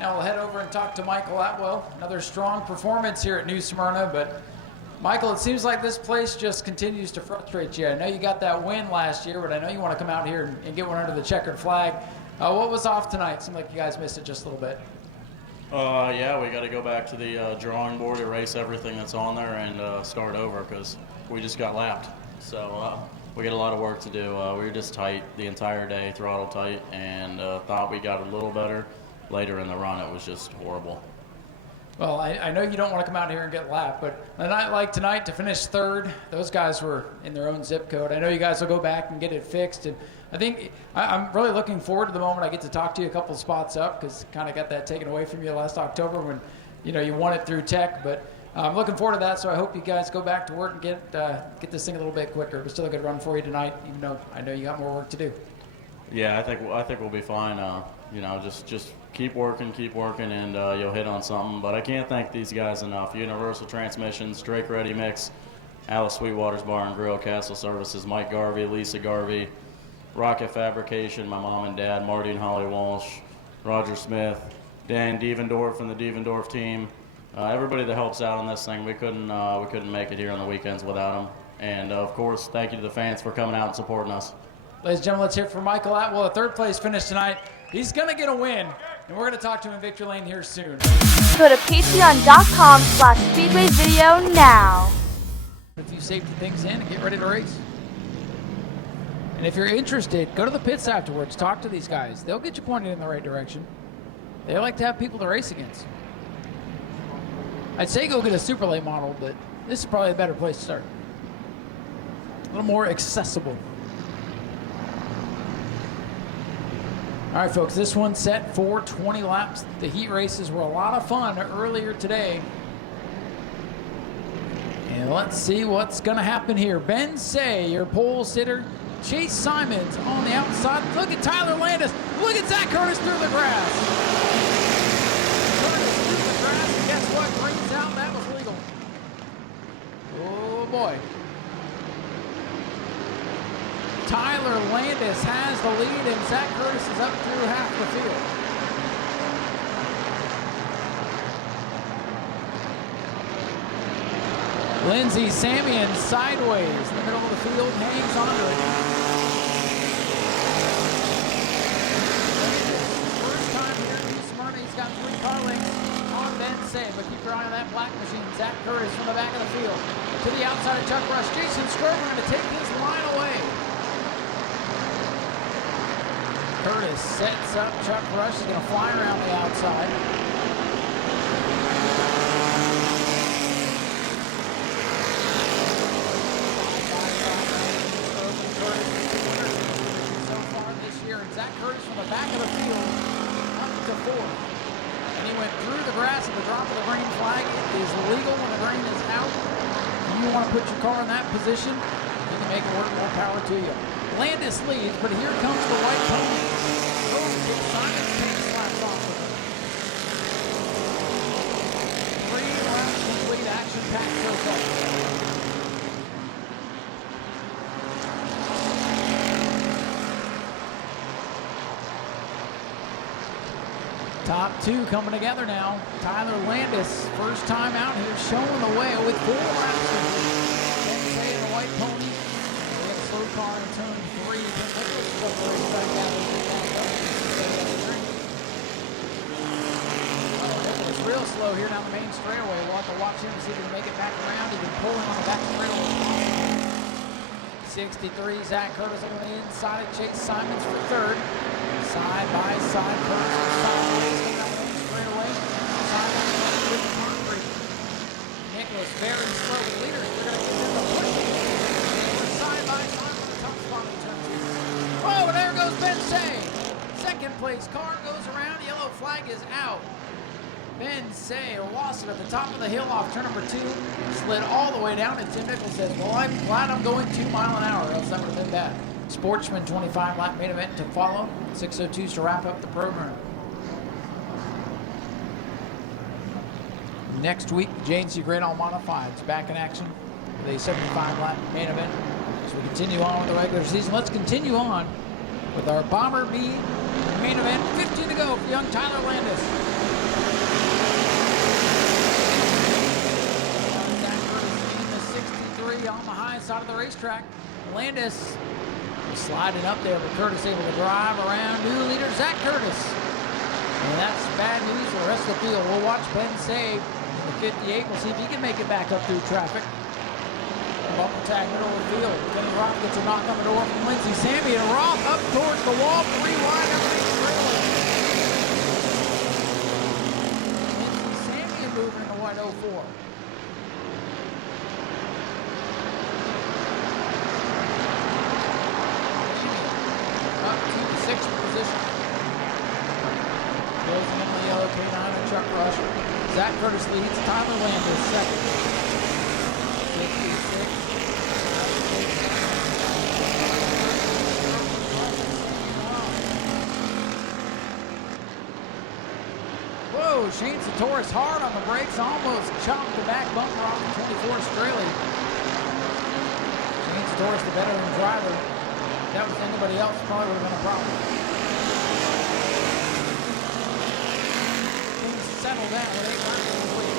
Now we'll head over and talk to Michael Atwell. Another strong performance here at New Smyrna, but Michael, it seems like this place just continues to frustrate you. I know you got that win last year, but I know you want to come out here and get one under the checkered flag. What was off tonight? Seemed like you guys missed it just a little bit. Yeah, we got to go back to the drawing board, erase everything that's on there, and start over because we just got lapped. So we got a lot of work to do. We were just tight the entire day, throttle tight, and thought we got a little better. Later in the run, it was just horrible. Well, I know you don't want to come out here and get lapped, but a night like tonight to finish third, those guys were in their own zip code. I know you guys will go back and get it fixed, and I think I'm really looking forward to the moment I get to talk to you a couple spots up, because kind of got that taken away from you last October when you won it through tech. But I'm looking forward to that, so I hope you guys go back to work and get this thing a little bit quicker. But still a good run for you tonight, even though I know you got more work to do. Yeah, I think we'll be fine. Just keep working, and you'll hit on something. But I can't thank these guys enough. Universal Transmissions, Drake Ready Mix, Alice Sweetwater's Bar and Grill, Castle Services, Mike Garvey, Lisa Garvey, Rocket Fabrication, my mom and dad, Marty and Holly Walsh, Roger Smith, Dan Devendorf and the Devendorf team. Everybody that helps out on this thing, we couldn't make it here on the weekends without them. And of course, thank you to the fans for coming out and supporting us. Ladies and gentlemen, let's hear it for Michael Atwell, a third place finish tonight. He's going to get a win, and we're going to talk to him in victory lane here soon. Go to patreon.com/Speedway video now. A few safety things in and get ready to race. And if you're interested, go to the pits afterwards. Talk to these guys. They'll get you pointed in the right direction. They like to have people to race against. I'd say go get a super late model, but this is probably a better place to start. A little more accessible. All right, folks, this one's set for 20 laps. The heat races were a lot of fun earlier today. And let's see what's going to happen here. Ben Say, your pole sitter. Chase Simons on the outside. Look at Tyler Landis. Look at Zach Curtis through the grass. Curtis through the grass, and guess what? Green's out. That was legal. Oh, boy. Tyler Landis has the lead, and Zach Curtis is up through half the field. Lindsey Samian sideways in the middle of the field, hangs on to it. First time here in Smyrna, he's got 3 car lengths on Ben Say, but keep your eye on that black machine. Zach Curtis from the back of the field to the outside of Chuck Rush. Jason Strober going to take his line away. Curtis sets up Chuck Rush. He's going to fly around the outside. He went through the grass at the drop of the green flag. It is legal when the green is out. If you want to put your car in that position, you can make it work. More power to you. Landis leads, but here comes the white pony. Oh, Simon takes laps off with him. 3 laps complete, action-packed so far. Top 2 coming together now. Tyler Landis, first time out here, showing the way with 4 laps. Say the white pony. They have a slow car in turn 3. It's real slow here down the main straightaway. We'll have to watch him to see if he can make it back around. He can pull him on the back straightaway. 63, Zach Curtis on the inside of Chase Simons for 3rd. Side by side, Curtis sideways down the main straightaway. Simons with the concrete. Nicholas very slow leader. They're going to get in the push. We're side by side with the top spot in turn 2. Oh, and there goes Ben Say. Second place car goes around. Yellow flag is out. Ben Say lost it at the top of the hill off turn number 2. Slid all the way down, and Tim Nichols says, well, I'm glad I'm going 2 miles an hour, else that would have been bad. Sportsman 25 lap main event to follow. 6:02s to wrap up the program. Next week, JNC Great All Modifieds back in action with a 75 lap main event. As we continue on with the regular season, let's continue on with our Bomber B main event. 15 to go for young Tyler Landis. Zach Curtis in the 63 on the high side of the racetrack. Landis sliding up there, but Curtis able to drive around. New leader, Zach Curtis. And that's bad news for the rest of the field. We'll watch Ben Say in the 58. We'll see if he can make it back up through traffic. Bumper tag, middle of the field. Kenny Roth gets a knock on the door from Lindsey Sammy, and Roth up towards the wall, 3 wide, everything's trailing. Lindsey Sammy moving in the white 04. Up to the 6th position. Closing in the yellow K9 and Chuck Rush. Zach Curtis leads. Tyler Landis second. 56. Whoa, Shane Satoris hard on the brakes. Almost chopped the back bumper off the 24 Straley. Shane Satoris, the veteran driver. If that was anybody else, probably would have been a problem. Things settle down with 8 laps complete.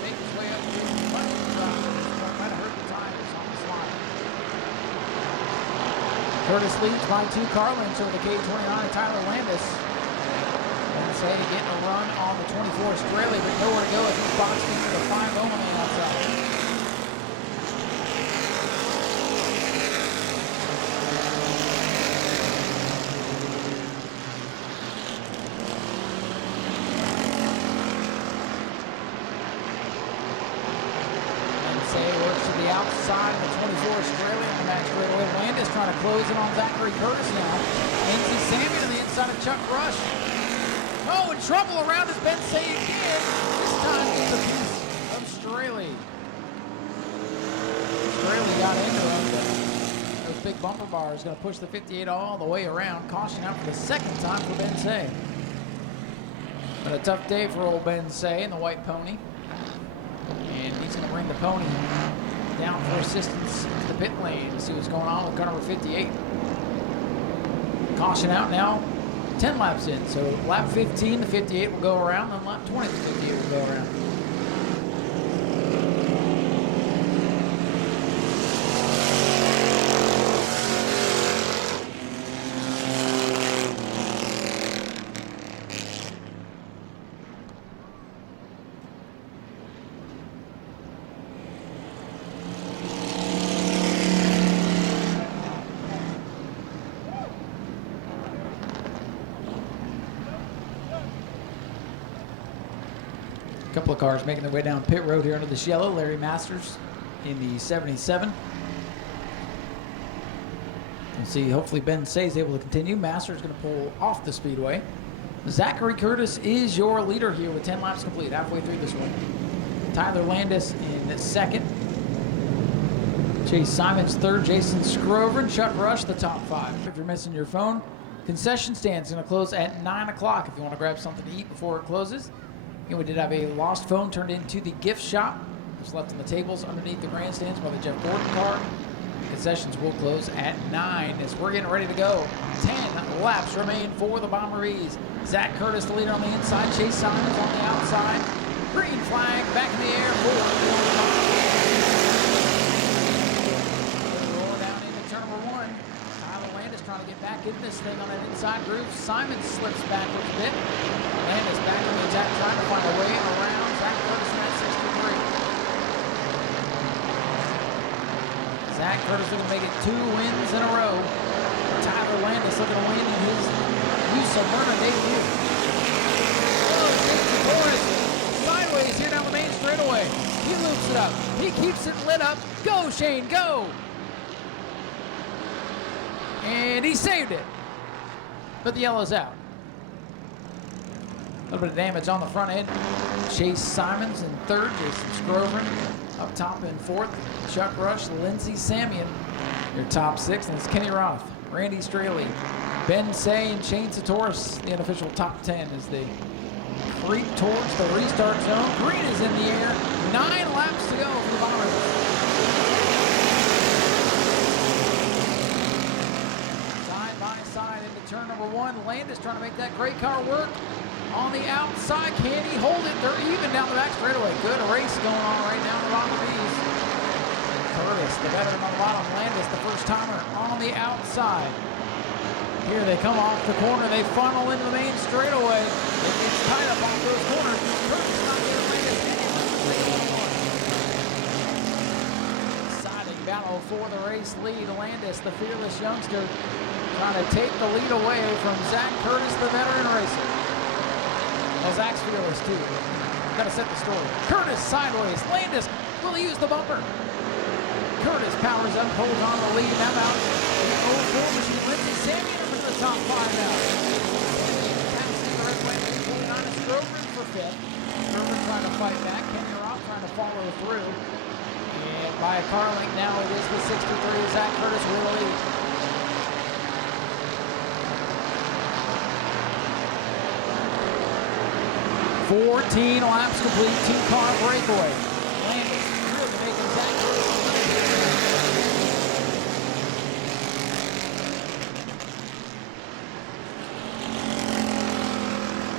Make his way up to the front of the drive. Might have hurt the tires on the slide. Curtis leads by 2 car lengths over the K29 Tyler Landis. And say getting a run on the 24 Straley, but nowhere to go as he's boxed into the 5 on the outside. Outside of the 24 Australia on the back straightaway. Landis trying to close in on Zachary Curtis now. Lindsey Sammy to the inside of Chuck Rush. Oh, in trouble around as Ben Say again. This time it's a piece of Straley. Straley got into him. Those big bumper bars going to push the 58 all the way around. Caution out for the 2nd time for Ben Say. But a tough day for old Ben Say in the white pony. And he's going to bring the pony down for assistance to the pit lane to see what's going on with car number 58. Caution out now, 10 laps in. So lap 15, the 58 will go around, then lap 20, the 58 will go around. Couple of cars making their way down pit road here under this yellow. Larry Masters in the 77. We'll see. Hopefully Ben Say is able to continue. Master's going to pull off the speedway. Zachary Curtis is your leader here with 10 laps complete, halfway through this one. Tyler Landis in second. Chase Simons third. Jason Scrover and Chuck Rush the top 5. If you're missing your phone, concession stand's going to close at 9 o'clock if you want to grab something to eat before it closes. And we did have a lost phone turned into the gift shop. It's left on the tables underneath the grandstands by the Jeff Gordon car. Concessions will close at 9 as we're getting ready to go. 10 laps remain for the Bomberies. Zach Curtis, the leader on the inside. Chase Simons on the outside. Green flag back in the air for the roll down into turn number 1. Tyler Landis trying to get back in this thing on that inside groove. Simons slips backwards a bit. Landis back in the attack, trying to find a way around Zach Curtis in that 63. Zach Curtis looking to make it 2 wins in a row. Tyler Landis looking to win in his new Smyrna debut. Oh, Jason Torres sideways here down the main straightaway. He loops it up. He keeps it lit up. Go, Shane, go! And he saved it. But the yellow's out. A little bit of damage on the front end. Chase Simons in third. Jason Scrover up top in fourth. Chuck Rush, Lindsey Samian, your top 6. And it's Kenny Roth, Randy Straley, Ben Say, and Shane Satoris, the unofficial top 10 as they creep towards the restart zone. Green is in the air. 9 laps to go for the Bombers. Side by side into turn number 1. Landis trying to make that great car work. On the outside, can he hold it? They're even down the back straightaway. Good race going on right now in the Bomberies. Curtis, the veteran on the bottom. Landis, the first timer on the outside. Here they come off the corner. They funnel into the main straightaway. It gets tied up off those corners. Curtis not getting Landis anymore. Exciting battle for the race lead. Landis, the fearless youngster, trying to take the lead away from Zach Curtis, the veteran racer. Well, Zach's fearless too. Gotta set the story. Curtis sideways. Landis will use the bumper. Curtis powers up, holds on the lead. Now out. The 04 machine. Lindsey Samian up into the top 5 now. Passing the red way. 49 is Grover for 5th. Grover trying to fight back. Kenny Roth trying to follow through. And by a car length now, it is the 63. Zach Curtis will lead. 14 laps complete, 2-car breakaway. Landis really making Zach Curtis.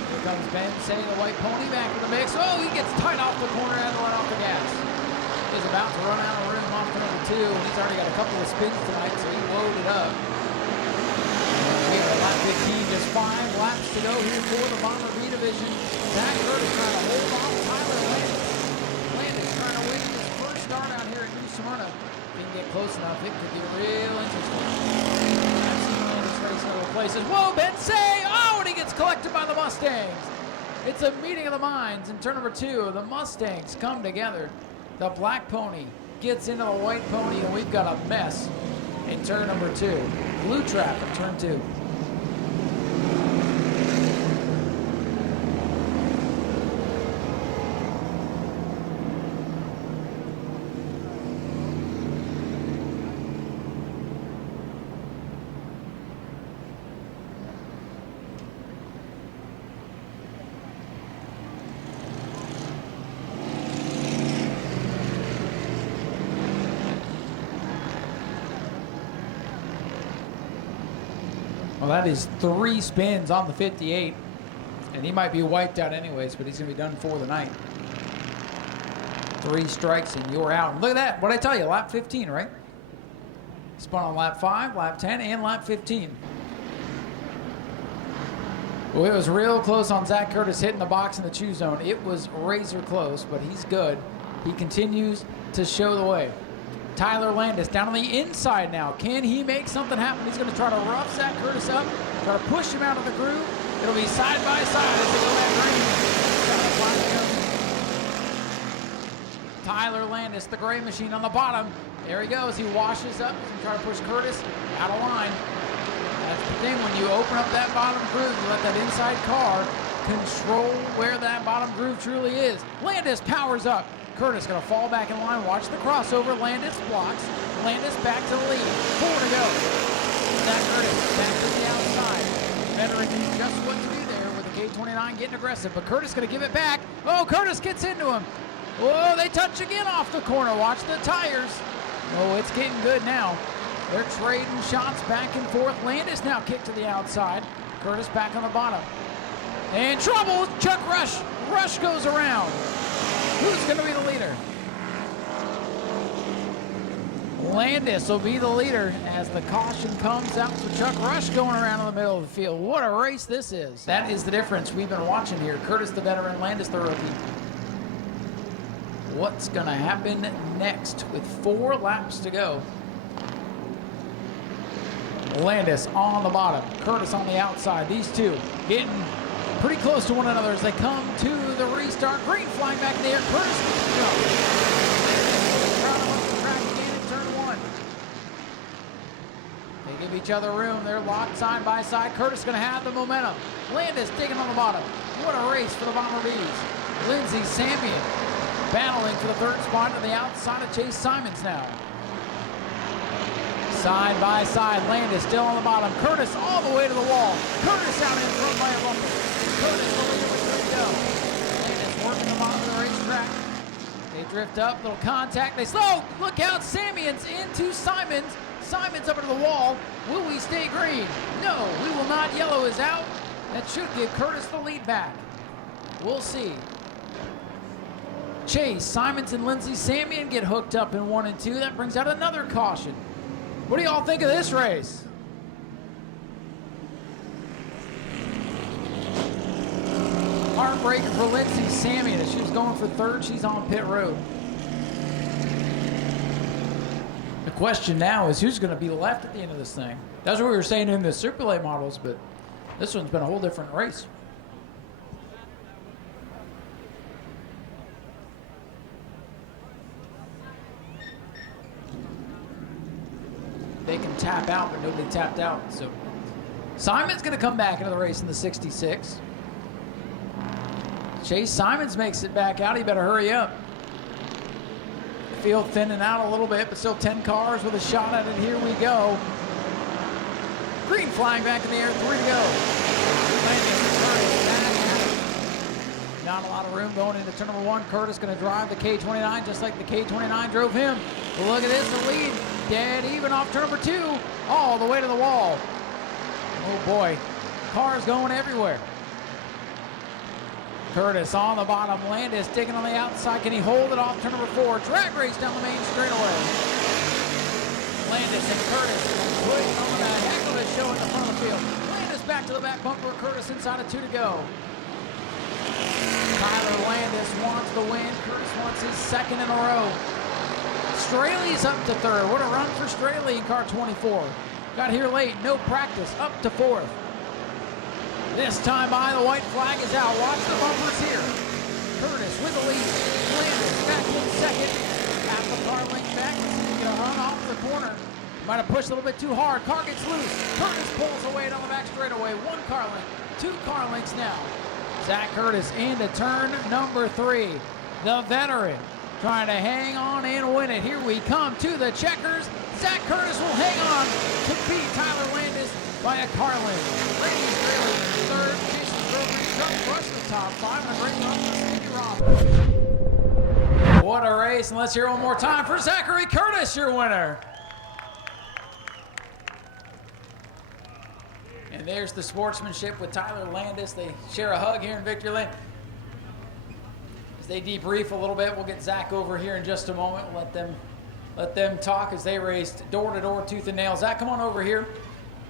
Here comes Ben Say, the white pony back in the mix. Oh, he gets tied off the corner and run off the gas. He's about to run out of room off to number 2, and he's already got a couple of spins tonight, so he loaded up. Here at lap 15, just 5 laps to go here for the Bomber B division. Zach Curtis trying to hold off Tyler Landis. Landis trying to win his first start out here at New Smyrna. If he can get close enough, it could be real interesting. I've seen Landis race in other places. Whoa, Ben Say! Oh, and he gets collected by the Mustangs. It's a meeting of the minds in turn number 2. The Mustangs come together. The black pony gets into the white pony, and we've got a mess in turn number 2. Blue trap in turn 2. Well, that is 3 spins on the 58, and he might be wiped out anyways, but he's going to be done for the night. 3 strikes and you're out. And look at that. What'd I tell you? Lap 15, right? Spun on lap 5, lap 10, and lap 15. Well, it was real close on Zach Curtis hitting the box in the chew zone. It was razor close, but he's good. He continues to show the way. Tyler Landis down on the inside now. Can he make something happen? He's going to try to rough Zach Curtis up, try to push him out of the groove. It'll be side by side as they go back green. Tyler Landis, the gray machine on the bottom. There he goes. He washes up. He's going to try to push Curtis out of line. That's the thing. When you open up that bottom groove, you let that inside car control where that bottom groove truly is. Landis powers up. Curtis going to fall back in line. Watch the crossover. Landis blocks. Landis back to the lead. 4 to go. Zach Curtis back to the outside. Veteran knew just what to do there with the K29 getting aggressive, but Curtis going to give it back. Oh, Curtis gets into him. Whoa, they touch again off the corner. Watch the tires. Oh, it's getting good now. They're trading shots back and forth. Landis now kicked to the outside. Curtis back on the bottom. And trouble, Chuck Rush. Rush goes around. Who's going to be the leader? Landis will be the leader as the caution comes out for Chuck Rush going around in the middle of the field. What a race this is. That is the difference we've been watching here. Curtis the veteran, Landis the rookie. What's going to happen next with 4 laps to go? Landis on the bottom, Curtis on the outside. These two getting pretty close to one another as they come to the restart. Green flying back in the air. Curtis they give each other room. They're locked side by side. Curtis going to have the momentum. Landis digging on the bottom. What a race for the Bomber Bees. Lindsey Samian battling for the 3rd spot to the outside of Chase Simons now. Side by side, Landis still on the bottom. Curtis all the way to the wall. Curtis out in front by a bumper. Curtis the leader with 3 to go. Landis working the bottom of the racetrack. They drift up, little contact. They slow. Look out, Samian's into Simons. Simons up into the wall. Will we stay green? No, we will not. Yellow is out. That should give Curtis the lead back. We'll see. Chase, Simons, and Lindsey Samian get hooked up in 1 and 2. That brings out another caution. What do y'all think of this race? Heartbreaker for Lindsey Samian as she was going for 3rd. She's on pit road. The question now is who's going to be left at the end of this thing? That's what we were saying in the Super Late models, but this one's been a whole different race. They can tap out, but nobody tapped out. So Simon's going to come back into the race in the 66. Chase Simons makes it back out. He better hurry up. Field thinning out a little bit, but still 10 cars with a shot at it. Here we go. Green flying back in the air, 3 to go. Not a lot of room going into turn number 1. Curtis going to drive the K29 just like the K29 drove him. Look at this, the lead. Dead even off turn number 2, all the way to the wall. Oh boy, cars going everywhere. Curtis on the bottom, Landis digging on the outside. Can he hold it off turn number 4? Drag race down the main straightaway. Landis and Curtis putting on a heck of a show in the front of the field. Landis back to the back bumper, Curtis inside of 2 to go. Tyler Landis wants the win. Curtis wants his 2nd in a row. Straley's up to 3rd. What a run for Straley in car 24. Got here late, no practice, up to 4th. This time by, the white flag is out. Watch the bumpers here. Curtis with the lead. Landis back in 2nd. Half the car length back. He's going to run off the corner. Might have pushed a little bit too hard. Car gets loose. Curtis pulls away down the back straightaway. 1 car length, 2 car lengths now. Zach Curtis into turn number 3. The veteran trying to hang on and win it. Here we come to the checkers. Zach Curtis will hang on to beat Tyler Landis by a car length. Randy Straley in 3rd. Jason Grover Truck rushed the top 5 and a great run for Stevie Roberts. What a race, and let's hear one more time for Zachary Curtis, your winner. And there's the sportsmanship with Tyler Landis. They share a hug here in Victory Lane. As they debrief a little bit, we'll get Zach over here in just a moment. Let them talk as they raced door to door, tooth and nail. Zach, come on over here.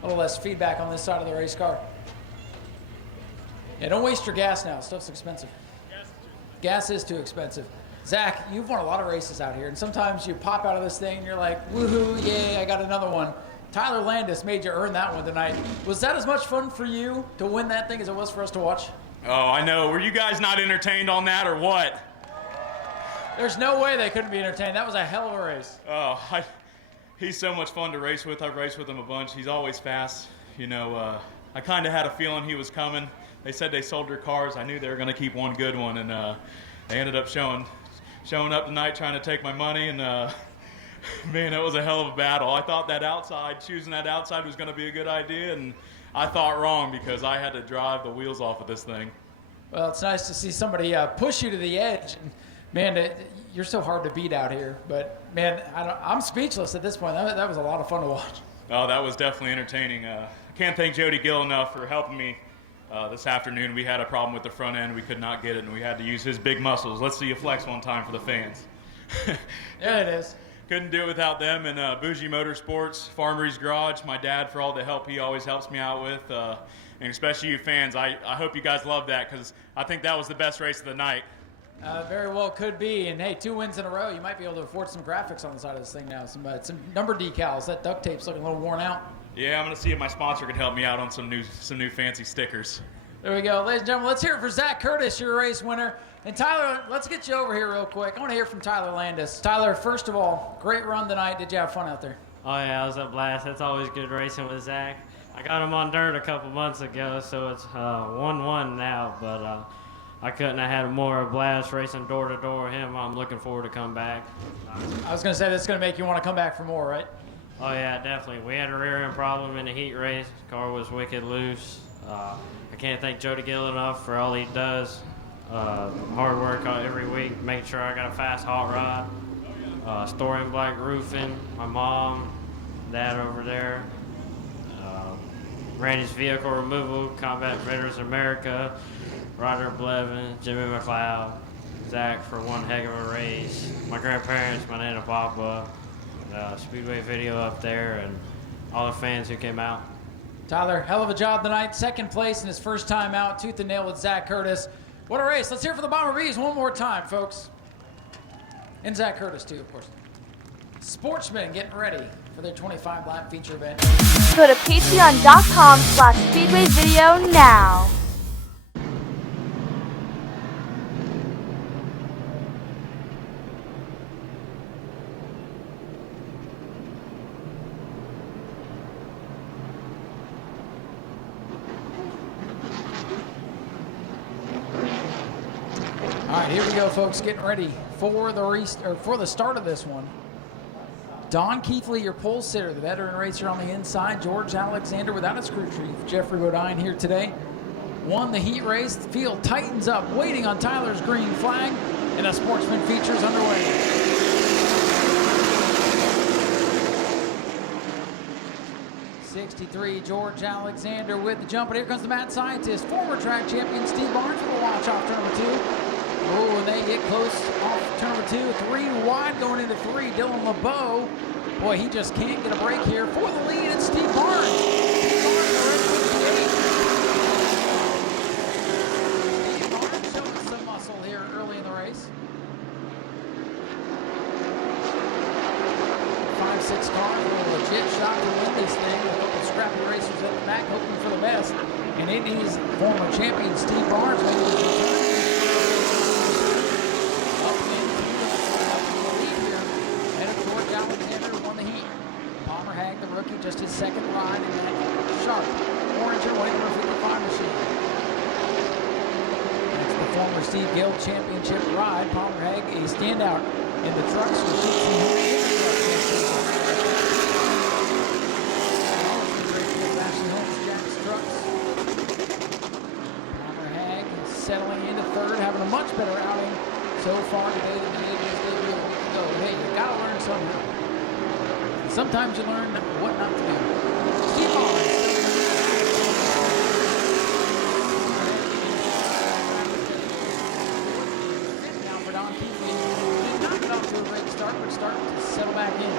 A little less feedback on this side of the race car. Yeah, don't waste your gas now. Stuff's expensive. Gas is too expensive. Zach, you've won a lot of races out here, and sometimes you pop out of this thing and you're like, woohoo, yay, I got another one. Tyler Landis made you earn that one tonight. Was that as much fun for you to win that thing as it was for us to watch? Oh, I know. Were you guys not entertained on that or what? There's no way they couldn't be entertained. That was a hell of a race. Oh, he's so much fun to race with. I've raced with him a bunch. He's always fast. You know, I kind of had a feeling he was coming. They said they sold their cars. I knew they were going to keep one good one, and they ended up showing up tonight trying to take my money, and man, it was a hell of a battle. I thought that choosing that outside was going to be a good idea, and I thought wrong because I had to drive the wheels off of this thing. Well, it's nice to see somebody push you to the edge. And, man, you're so hard to beat out here. But, man, I'm speechless at this point. That was a lot of fun to watch. Oh, that was definitely entertaining. I can't thank Jody Gill enough for helping me this afternoon. We had a problem with the front end. We could not get it, and we had to use his big muscles. Let's see you flex one time for the fans. There it is. Couldn't do it without them, and Bougie Motorsports, Farmery's Garage, my dad for all the help he always helps me out with, and especially you fans. I hope you guys love that because I think that was the best race of the night. Very well could be, and hey, 2 wins in a row. You might be able to afford some graphics on the side of this thing now, some number decals. That duct tape's looking a little worn out. Yeah, I'm gonna see if my sponsor can help me out on some new fancy stickers. There we go. Ladies and gentlemen, let's hear it for Zach Curtis, your race winner. And Tyler, let's get you over here real quick. I want to hear from Tyler Landis. Tyler, first of all, great run tonight. Did you have fun out there? Oh, yeah, it was a blast. It's always good racing with Zach. I got him on dirt a couple months ago, so it's 1-1 now. But I couldn't have had more of a blast racing door to door with him. I'm looking forward to come back. I was going to say this is going to make you want to come back for more, right? Oh, yeah, definitely. We had a rear end problem in the heat race. The car was wicked loose. I can't thank Jody Gill enough for all he does. Hard work every week, making sure I got a fast hot rod. Storing black roofing, my mom, dad over there. Randy's vehicle removal, Combat Veterans America, Roger Blevin, Jimmy McLeod, Zach for one heck of a race. My grandparents, my Nana Papa, Speedway video up there, and all the fans who came out. Tyler, hell of a job tonight. Second place in his first time out, tooth and nail with Zach Curtis. What a race. Let's hear it for the Bomber Bees one more time, folks. And Zach Curtis, too, of course. Sportsman getting ready for their 25-lap feature event. Go to patreon.com/Speedway Video now. All right, here we go, folks. Getting ready for the start of this one. Don Keithley, your pole sitter, the veteran racer on the inside. George Alexander without a screw chief. Jeffrey Bodine here today. Won the heat race. The field tightens up, waiting on Tyler's green flag, and a Sportsman feature is underway. 63, George Alexander with the jump, and here comes the mad scientist, former track champion Steve Barnes with a watch off turn number 2. Oh, and they get close off turn number 2. 3 wide going into 3. Dylan LeBeau. Boy, he just can't get a break here. For the lead, it's Steve Barnes. Steve Barnes already with the 8. Steve Barnes showing some muscle here early in the race. 5-6 car, a legit shot to win this thing. A couple scrappy racers at the back hoping for the best. And it is former champion Steve Barnes making his return. Rookie, just his second ride in that sharp orange and white number 55 machine. That's the former Steve Gill championship ride. Palmer Hag, a standout in the trucks. Palmer Hag settling into third, having a much better outing so far today than he did his debut a week ago. Hey, you gotta learn something. Sometimes you learn what not to do. Steve Barnes. Down for Don Keithley. Did not get off to a great start, but starting to settle back in.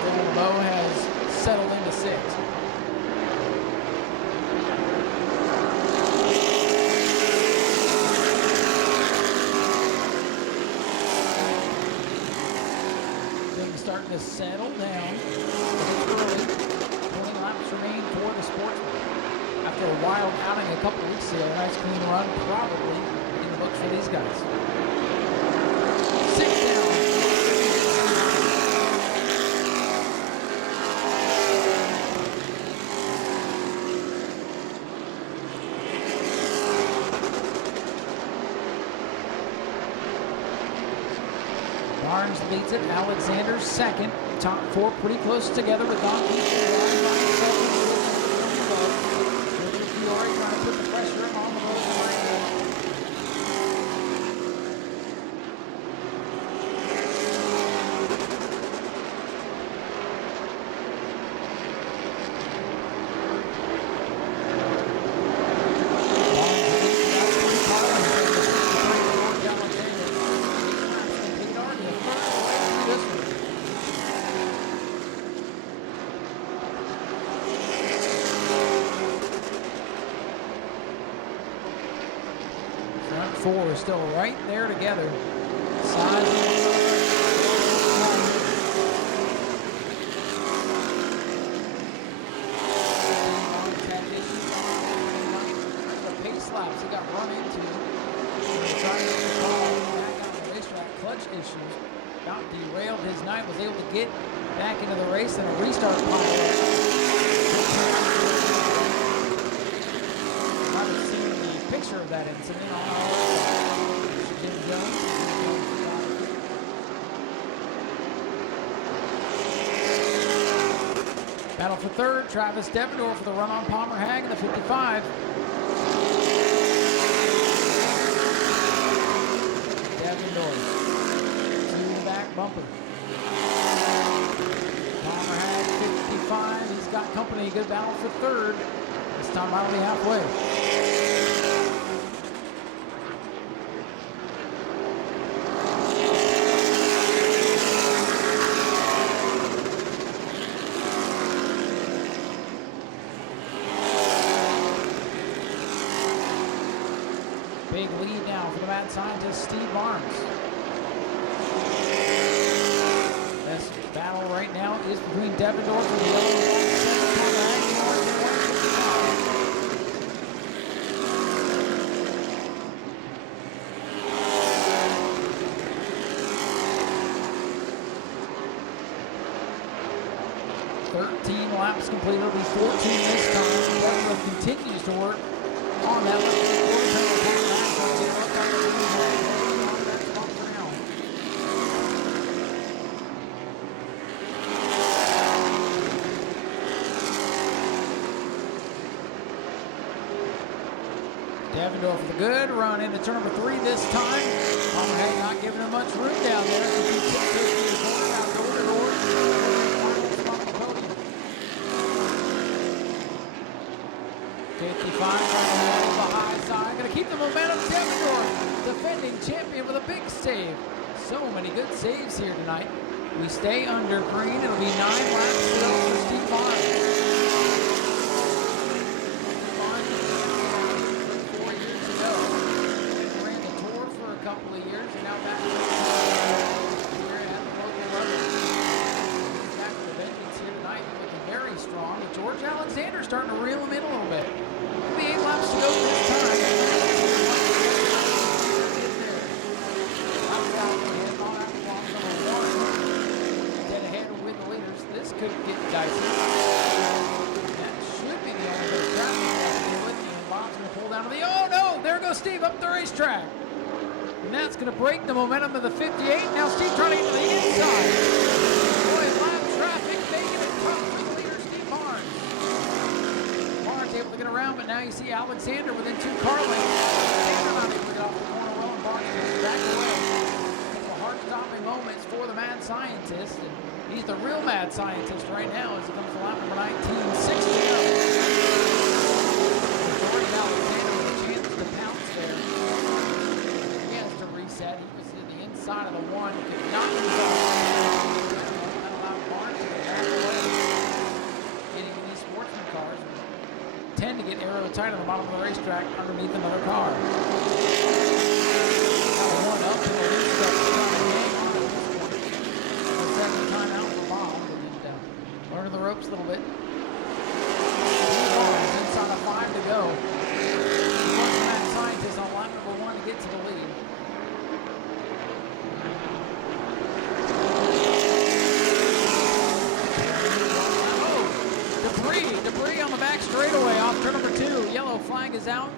Dylan LeBeau has settled into 6th. Starting to settle down. Early. 20 laps remain for the Sportsman. After a wild outing a couple weeks ago, a nice clean run, probably in the books for these guys. Barnes leads it. Alexander second. Top four pretty close together with Don Fiore trying to put the pressure on the road. Four is still right there together. Size the pace laps he got run into. Trying to get the ball back out of the racetrack. Clutch issues. About derailed his night. Was able to get back into the race and a restart pile. Picture of that incident on our Jim Jones. Battle for third, Travis Devendorf for the run on Palmer Hag in the 55. Devendorf to the back bumper. Palmer Hag 55. He's got company. Good battle for third. This time I'll be halfway. Big lead now for the mad scientist, Steve Barnes. Best battle right now is between Devendorf and the yellow and laps completed. It'll be 14 this time. Devendorf continues to work on that one. Devendorf with a good run into turn number 3 this time. Palmer Hag not giving him much room down there. Going to keep the momentum. Devendorf, defending champion with a big save. So many good saves here tonight. We stay under green. It'll be 9 laps still for Steve Barnes. 4 years ago. He ran the Tour for a couple of years and now back here at the local level. He's back to the vengeance here tonight. He's looking very strong. George Alexander starting to reel him in a little bit. It'll be 8 laps to go this time. This could get dicey. That should be the only bit of traffic left to do it. And Bob's going to pull down to the... Oh, no! There goes Steve up the racetrack. And that's going to break the momentum of the 58. Now Steve trying to get to the inside. Boy, lap traffic making it tough for the leader, Steve Barnes. Barnes able to get around, but now you see Alexander within 2 car lengths. Alexander not able to get off the corner well, and Barnes gets back away. Some heart-stopping moments for the mad scientist. And he's the real mad scientist right now as he comes to lap number 1960. Jordan Alexander with a chance to pounce there. He has to reset. He was in the inside of the 1. He could not move off. That allowed Barnes to get back away. Getting in these sportsman cars tend to get aerotight on the bottom of the racetrack underneath another car. One up to the lead stuff. Second time out for Bob, and learning the ropes a little bit. Inside of 5 to go. One mad scientist on lap number 1 to get to the lead. Oh, debris on the back straightaway off turn number 2. Yellow flag is out.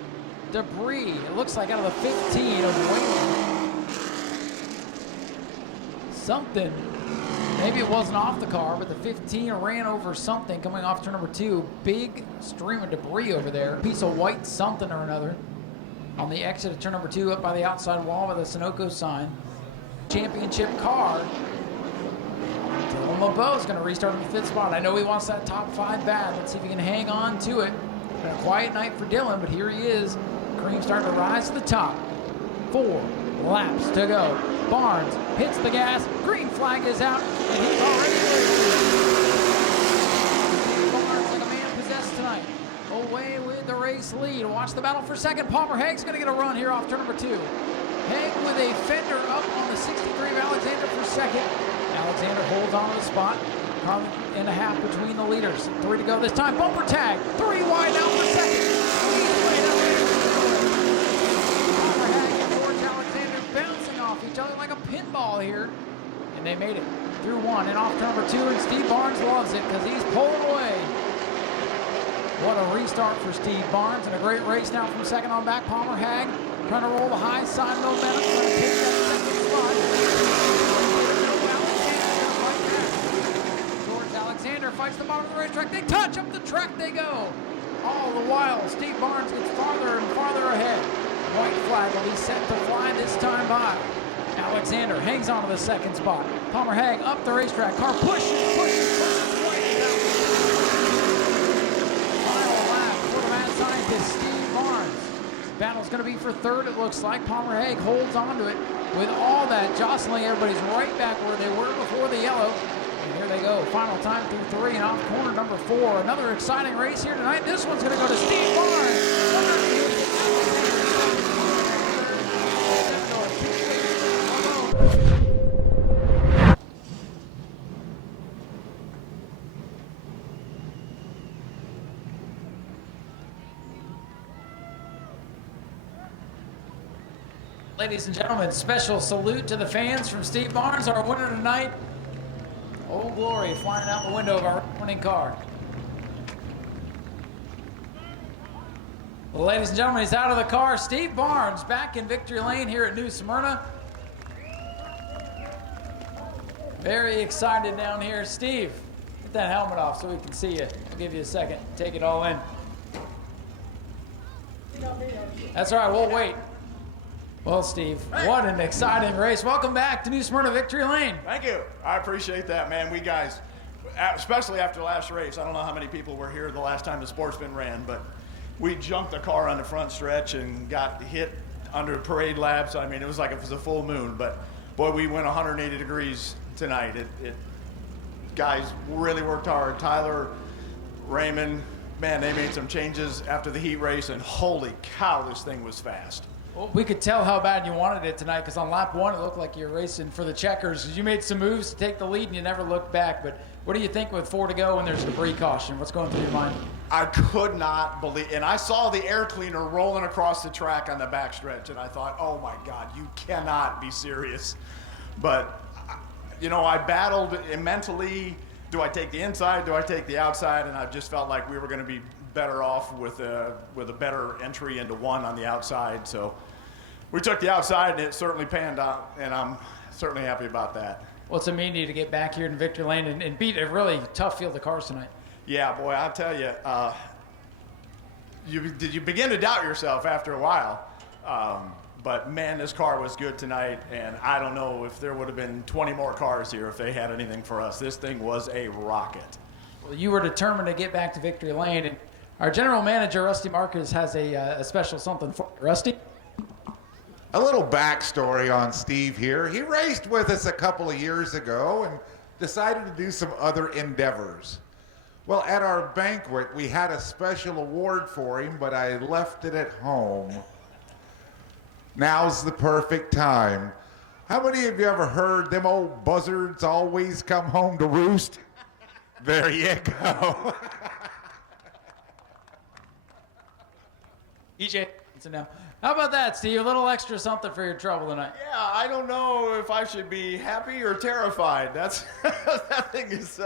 Debris. It looks like out of the 15 of Wayland. something. Maybe it wasn't off the car, but the 15 ran over something coming off turn number 2. Big stream of debris over there. Piece of white something or another on the exit of turn number 2 up by the outside wall with a Sunoco sign. Championship car. Dylan LeBeau's going to restart in the 5th spot. I know he wants that top 5 bad. Let's see if he can hang on to it. Been a quiet night for Dylan, but here he is. Cream starting to rise to the top. 4 laps to go. Barnes hits the gas. Green flag is out, and he's already leading. Barnes like a man possessed tonight. Away with the race lead. Watch the battle for second. Palmer Haig's going to get a run here off turn number 2. Haig with a fender up on the 63 of Alexander for second. Alexander holds on to the spot. Car and a half between the leaders. 3 to go this time. Bumper tag. 3 wide now for second. Palmer Haig and George Alexander bouncing off each other like a pinball here. And they made it through 1 and off turn number 2. And Steve Barnes loves it because he's pulling away. What a restart for Steve Barnes, and a great race now from second on back. Palmer Haig trying to roll the high side momentum, trying to take that second spot. George Alexander fights the bottom of the racetrack. They touch, up the track they go. All the while, Steve Barnes gets farther and farther ahead. White flag will be set to fly this time by. Alexander hangs on to the second spot. Palmer Haig up the racetrack. Car pushes. Scientist Steve Barnes. Battle's going to be for third, it looks like. Palmer Haig holds on to it with all that jostling. Everybody's right back where they were before the yellow. And here they go. Final time through 3 and off corner number 4. Another exciting race here tonight. This one's going to go to Steve Barnes. Ladies and gentlemen, special salute to the fans from Steve Barnes, our winner tonight. Old Glory flying out the window of our winning car. Well, ladies and gentlemen, he's out of the car. Steve Barnes back in victory lane here at New Smyrna. Very excited down here. Steve, get that helmet off so we can see you. I'll give you a second. Take it all in. That's all right, we'll wait. Well, Steve, what an exciting race. Welcome back to New Smyrna Victory Lane. Thank you. I appreciate that, man. We guys, especially after the last race, I don't know how many people were here the last time the Sportsman ran, but we jumped the car on the front stretch and got hit under parade laps. I mean, it was like it was a full moon, but boy, we went 180 degrees tonight. Guys really worked hard. Tyler, Raymond, man, they made some changes after the heat race, and holy cow, this thing was fast. Well, we could tell how bad you wanted it tonight because on lap 1 it looked like you were racing for the checkers. You made some moves to take the lead and you never looked back. But what do you think with 4 to go and there's debris caution? What's going through your mind? I could not believe, and I saw the air cleaner rolling across the track on the backstretch, and I thought, oh my God, you cannot be serious. But, you know, I battled mentally. Do I take the inside? Do I take the outside? And I just felt like we were going to be better off with a better entry into 1 on the outside. So we took the outside, and it certainly panned out, and I'm certainly happy about that. What's it mean to you to get back here in victory lane and beat a really tough field of cars tonight? Yeah, boy, I'll tell you, you begin to doubt yourself after a while. But man, this car was good tonight, and I don't know if there would have been 20 more cars here if they had anything for us. This thing was a rocket. Well, you were determined to get back to victory lane, and our general manager, Rusty Marcus, has a special something for you. Rusty? A little backstory on Steve here. He raced with us a couple of years ago and decided to do some other endeavors. Well, at our banquet, we had a special award for him, but I left it at home. Now's the perfect time. How many of you ever heard them old buzzards always come home to roost? There you go. EJ, now. How about that, Steve? A little extra something for your trouble tonight. Yeah, I don't know if I should be happy or terrified. That thing is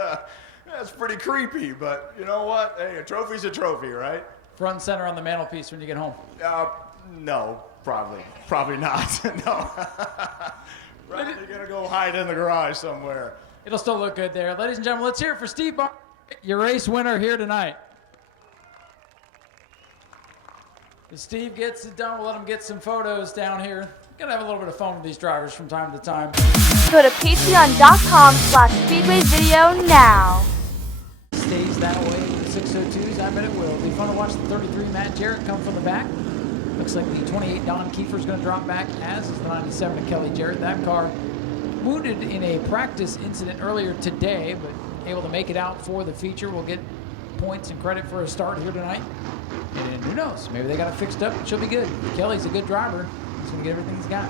that's pretty creepy, but you know what? Hey, a trophy's a trophy, right? Front and center on the mantelpiece when you get home. No, probably not. No. Right, they're going to go hide in the garage somewhere. It'll still look good there. Ladies and gentlemen, let's hear it for Steve Babb, your race winner here tonight. As Steve gets it done, we'll let him get some photos down here. Gotta have a little bit of fun with these drivers from time to time. Go to patreon.com/Speedway Video now. Stays that way with the 602s. I bet it will. It'll be fun to watch the 33 Matt Jarrett come from the back. Looks like the 28 Don Kiefer's going to drop back, as is the 97 of Kelly Jarrett. That car wounded in a practice incident earlier today, but able to make it out for the feature. Will get points and credit for a start here tonight. And who knows? Maybe they got it fixed up. She'll be good. Kelly's a good driver. He's going to get everything he's got.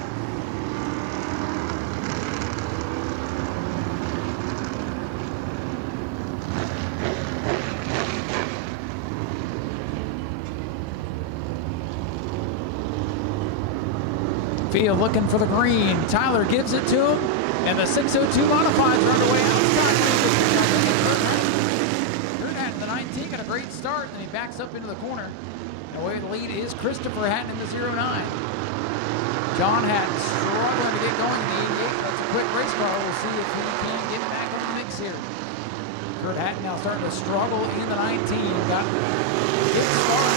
Field looking for the green. Tyler gives it to him, and the 602 modifieds are underway outside. Kurt Hatton, the 19, got a great start, and he backs up into the corner. And away the lead is Christopher Hatton in the 09. John Hatton struggling to get going in the 88. That's a quick race car. We'll see if he can get back in the mix here. Kurt Hatton now starting to struggle in the 19. Got a good start.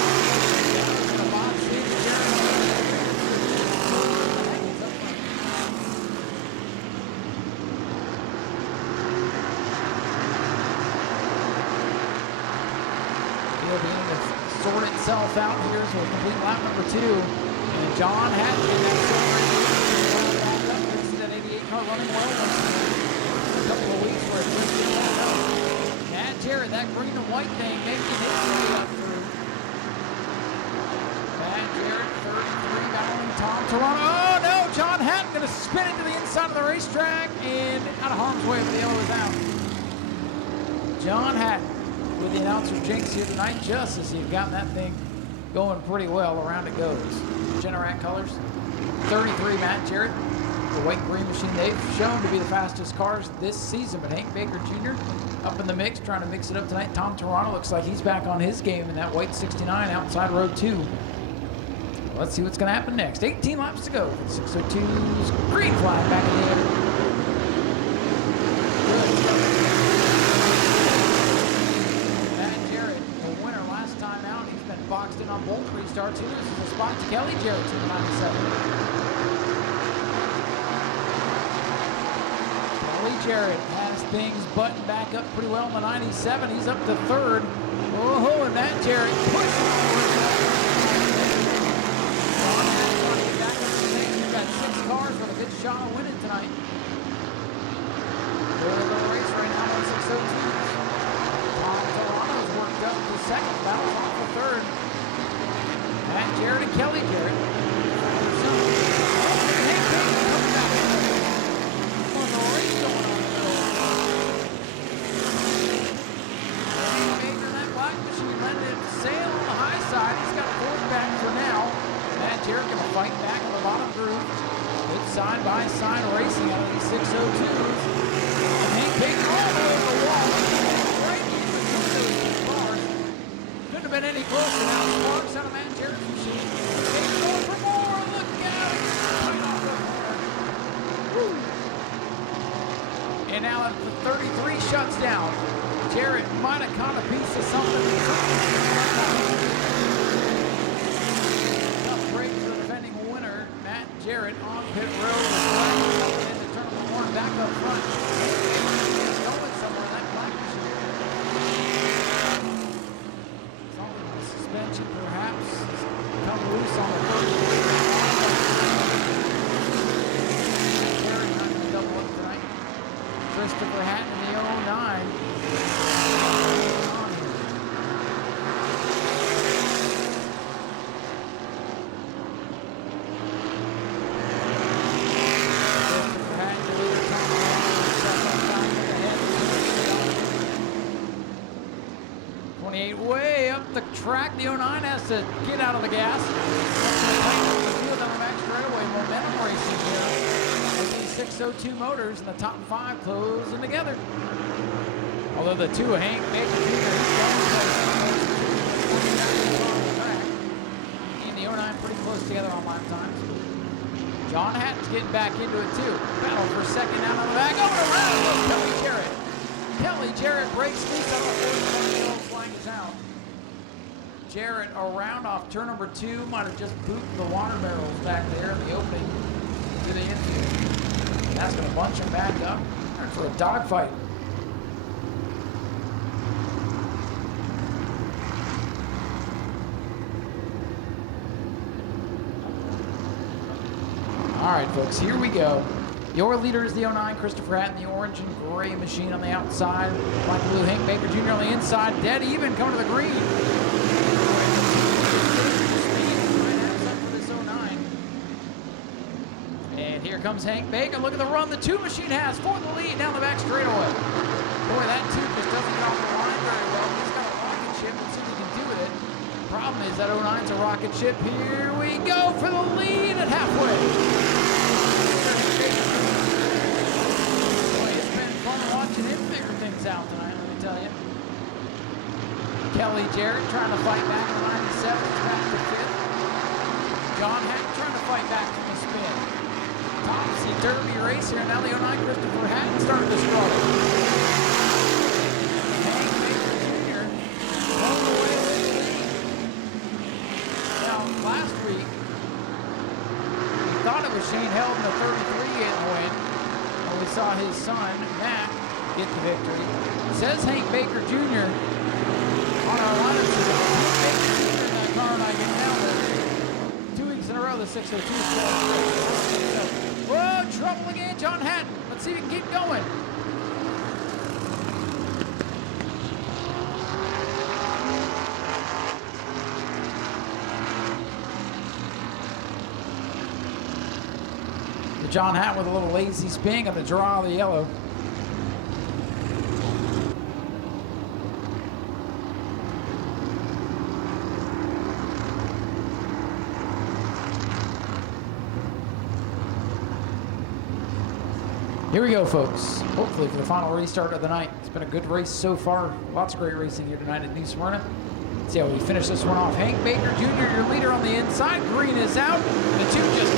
Sort itself out here, so we'll complete lap number 2. And John Hatton in that silver 88 this is that 88 car running well. A couple of weeks where it twisted that out. Matt Jarrett, that green and white thing making its way up through. Matt Jarrett, 33, battling Tom Toronto. Oh no, John Hatton going to spin into the inside of the racetrack and out of harm's way, but the yellow is out. John Hatton with the announcer's jinx here tonight, just as he's gotten that thing going pretty well. Around it goes. Generac colors. 33 Matt Jarrett. The white and green machine, they've shown to be the fastest cars this season, but Hank Baker Jr. up in the mix, trying to mix it up tonight. Tom Toronto looks like he's back on his game in that white 69 outside row 2. Let's see what's going to happen next. 18 laps to go for the 602's green flag back in the air. Boxed in on both restarts. He loses a spot to Kelly Jarrett to the 97. Kelly Jarrett has things buttoned back up pretty well in the 97. He's up to 3rd. Oh, and Matt Jarrett pushes. We've got 6 cars with a good shot of winning tonight. Really good race right now on 602. Tom Toronto's worked up to 2nd. Battles off for 3rd. Matt Jarrett and Kelly Jarrett. That black machine letting it sail on the high side. He's got a 4th back for now. Matt Jarrett going to fight back on the bottom groove. Good side-by-side racing out of these 602s. And Hank Baker all the way to the wall. Right in between those 2 cars. Couldn't have been any closer now. Sparks out of Matt Jarrett's machine. He's going for more. Look out. He's right off the corner. Woo. And now the 33 shuts down. Jarrett might have caught a piece of something. Tough break for the defending winner. Matt Jarrett on pit road. In to turn the horn back up front. He's going somewhere. That black machine. Suspension perhaps come loose on the first. Terry not going to double up tonight. Christopher Hatton in the 09. Way up the track, the 09 has to get out of the gas. The field on the back straightaway, momentum racing here with these 602 motors and the top 5 closing together. Although the 2 Hank Baker Jr. in the 09 pretty close together on lap times. John Hatton's getting back into it too. Battle for second down on the back. Over around goes Kelly Jarrett. Kelly Jarrett breaks loose out of the fourth. Flag is out. Jarrett around off turn number 2. Might have just booted the water barrels back there in the opening to the infield. That's going to bunch him back up for a dogfight. All right, folks, here we go. Your leader is the 09, Christopher Hatton, the orange and gray machine on the outside. Black and blue, Hank Baker Jr. on the inside. Dead even, coming to the green. And here comes Hank Baker. Look at the run the 2 machine has for the lead down the back straightaway. Boy, that 2 just doesn't get off the line very well. He's got a rocket ship. Let's see what he can do with it. Problem is that 09's a rocket ship. Here we go for the lead at halfway. Watching him figure things out tonight, let me tell you. Kelly Jarrett trying to fight back in 97, back to 5th. John Hatton trying to fight back from the spin. Topsy-turvy race here. Now the 09 Christopher Hatton started to struggle. Hank Baker Jr. blown away with the lead. Now, last week, we thought it was Shane Heldon, the 33 getting the win. We saw his son, Matt, get the victory. It says Hank Baker Jr. on our lineup today. Hank Baker Jr. in that car, and I get down there. 2 weeks in a row, the 602 squad. Whoa, trouble again, John Hatton. Let's see if he can keep going. John Hatton with a little lazy spin on the draw of the yellow. Here we go, folks. Hopefully for the final restart of the night. It's been a good race so far. Lots of great racing here tonight at New Smyrna. Let's see how we finish this one off. Hank Baker Jr., your leader on the inside. Green is out. The 2 just